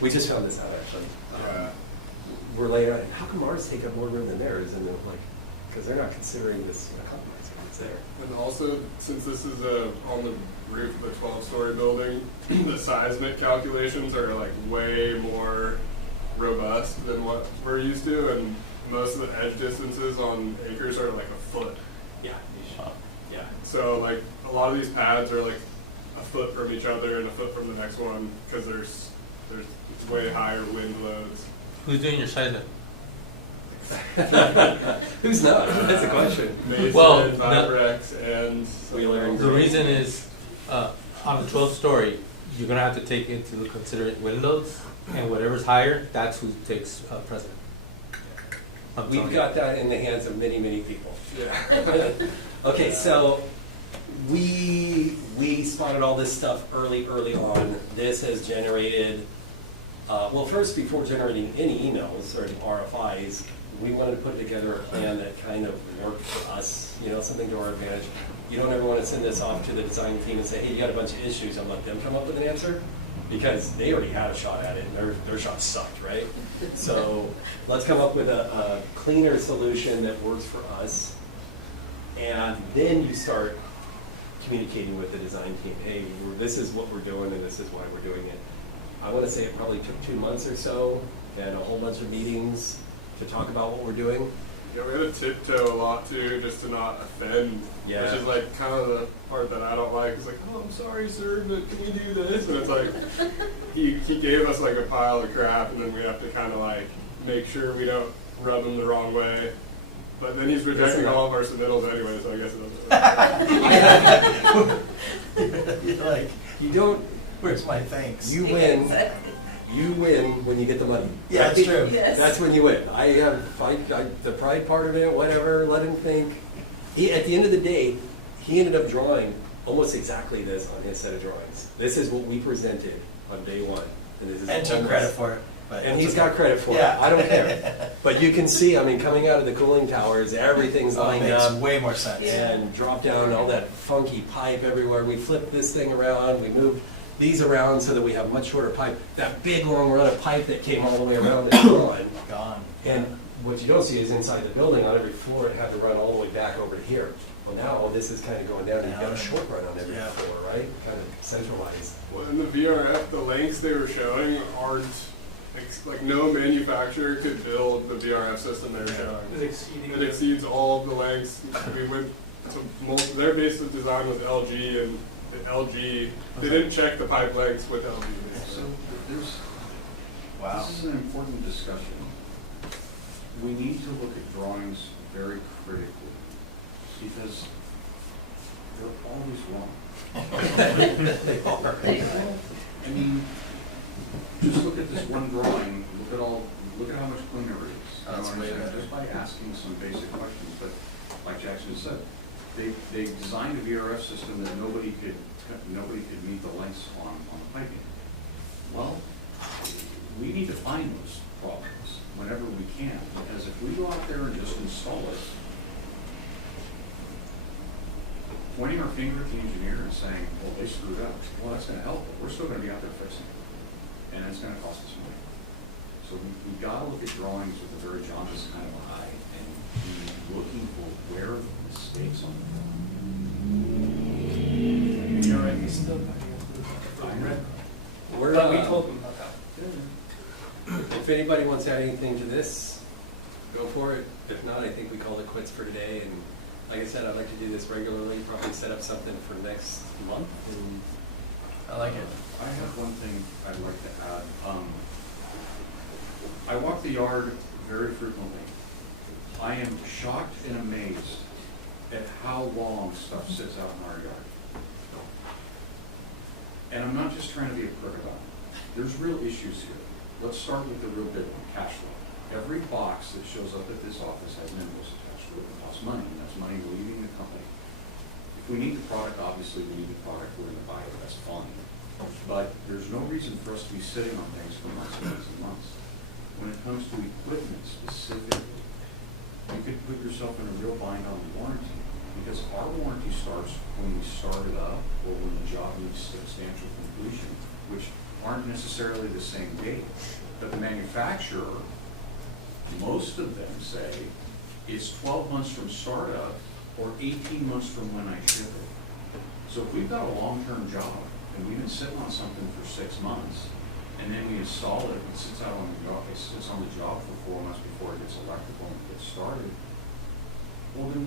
We just found this out actually. We're laying out, how come ours take up more room than theirs? And they're like, because they're not considering this economizer that's there. And also, since this is on the roof of a 12-story building, the seismic calculations are like way more robust than what we're used to, and most of the edge distances on acres are like a foot. Yeah. Yeah. So like a lot of these pads are like a foot from each other and a foot from the next one because there's way higher wind loads. Who's doing your seismic? Who's not? That's the question. Mason, Well, Vibrex, and Wheeler and The reason is, on the 12th story, you're gonna have to take into consideration wind loads, and whatever's higher, that's who takes precedent. I'm telling We've you. got that in the hands of many, many people. Yeah. Okay, so we spotted all this stuff early on. This has generated, well, first, before generating any emails or RFIs, we wanted to put together a plan that kind of worked for us, you know, something to our advantage. You don't ever want to send this off to the design team and say, hey, you got a bunch of issues, and let them come up with an answer, because they already had a shot at it, and their shot sucked, right? So let's come up with a cleaner solution that works for us, and then you start communicating with the design team, hey, this is what we're doing, and this is why we're doing it. I want to say it probably took 2 months or so, and a whole bunch of meetings to talk about what we're doing. Yeah, we had to tiptoe a lot too, just to not offend. Yeah. Which is like kind of the part that I don't like. It's like, oh, I'm sorry, sir, but can we do this? And it's like, he gave us like a pile of crap, and then we have to kind of like make sure we don't rub him the wrong way. But then he's rejecting all of our submittals anyway, so I guess it doesn't. You're like, You don't, where's my thanks? you win. You win when you get the money. Yeah, I it's think true. Yes. That's when you win. I have the pride part of it, whatever, let him think. At the end of the day, he ended up drawing almost exactly this on his set of drawings. This is what we presented on day one. And this is And took almost- credit for it. But And it's he's okay. got credit for Yeah. it. I don't care. But you can see, I mean, coming out of the cooling towers, everything's Oh, it lined makes up. way more sense. And drop down all that funky pipe everywhere. We flipped this thing around, we moved these around so that we have much shorter pipe. That big long run of pipe that came all the way around is gone. Gone. And what you don't see is inside the building, on every floor, it had to run all the way back over to here. Well, now this is kind of going down, and you've got a short run on every Yeah. floor, right? Kind of centralized. Well, in the VRF, the lengths they were showing aren't, like no manufacturer could build the VRF system they were showing. It's exceeding. It exceeds all of the lengths. We went to their basic design was LG, and the LG, they didn't check the pipe lengths with LG. So there's, Wow. this is an important discussion. We need to look at drawings very critically, because they're always wrong. They are. I mean, just look at this one drawing, look at how much cleaner it is. You know That's what I'm way saying? better. Just by asking some basic questions, but like Jackson said, they designed a VRF system that nobody could meet the lengths on the piping. Well, we need to find those problems whenever we can, because if we go out there and just install it, pointing our finger at the engineer and saying, well, they screwed up, well, that's gonna help, but we're still gonna be out there fixing it, and it's gonna cost us money. So we gotta look at drawings with a very jaundiced kind of eye, and be looking for where the mistakes on the drawing. You're right, we still. We're, But we told them. if anybody wants to add anything to this, go for it. If not, I think we call it quits for today. And like I said, I'd like to do this regularly, probably set up something for next month. And I like it. I have one thing I'd like to add. I walk the yard very frequently. I am shocked and amazed at how long stuff sits out in our yard. And I'm not just trying to be a prick about it. There's real issues here. Let's start with the real big one, cash flow. Every box that shows up at this office has an invoice attached to it. It costs money, and that's money leaving the company. If we need the product, obviously we need the product, we're gonna buy it, that's fine. But there's no reason for us to be sitting on things for months and months and months. When it comes to equipment specifically, you could put yourself in a real bind on the warranty. Because our warranty starts when we start it up or when the job needs substantial completion, which aren't necessarily the same date. But the manufacturer, most of them say, is 12 months from startup or 18 months from when I ship it. So if we've got a long-term job and we've been sitting on something for 6 months, and then we install it, it sits out on the job, it sits on the job for 4 months before it gets electrical and gets started, well then,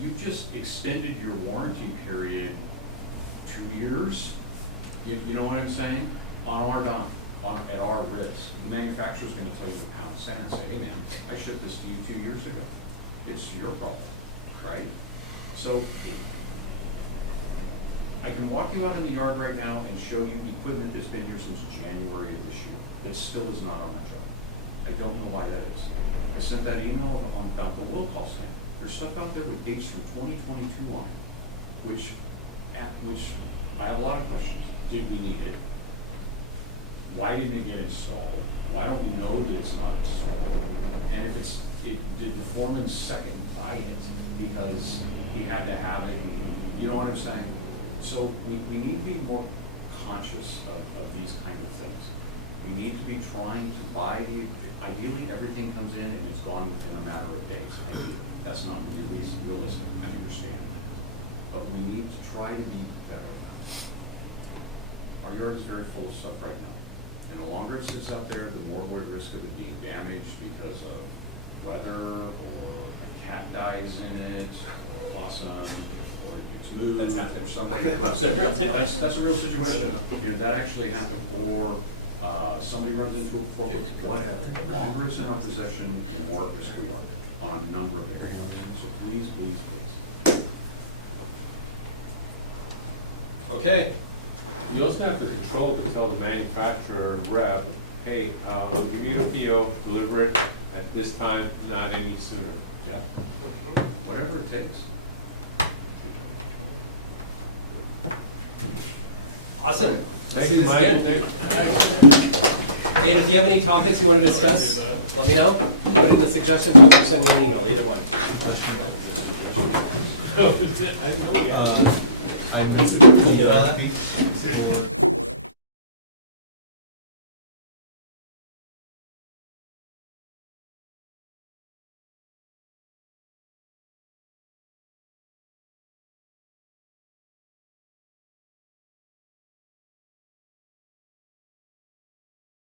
you've just extended your warranty period 2 years. You know what I'm saying? On our dime, at our risk. The manufacturer's gonna tell you the pound cent and say, hey man, I shipped this to you 2 years ago. It's your problem, right? So, I can walk you out in the yard right now and show you equipment that's been here since January of this year. That still is not on my job. I don't know why that is. I sent that email about the will call stand. There's stuff out there with dates from 2022 on it, which I have a lot of questions. Did we need it? Why didn't it get installed? Why don't we know that it's not installed? And if did the foreman second buy it because he had to have it? You know what I'm saying? So we need to be more conscious of these kind of things. We need to be trying to buy ideally everything comes in and it's gone within a matter of days. Maybe that's not really realistic, I understand. But we need to try to be better about it. Our yard is very full of stuff right now. And the longer it sits out there, the more we're at risk of it being damaged because of weather or a cat dies in it, or a possum, or it gets moved, or something. That's a real situation. You know, that actually happened. Or somebody runs into a forklift. Whatever. The longer it's in our possession, the more at risk we are on a number of areas. So please, please, please. Okay. You also have the control to tell the manufacturer rep, hey, we'll give you the PO, deliver it at this time, not any sooner. Yeah. Whatever it takes. Awesome. Thank you, Mike. And if you have any topics you want to discuss, let me know. Put in the suggestion box or send me an email, either one. I missed the RFP for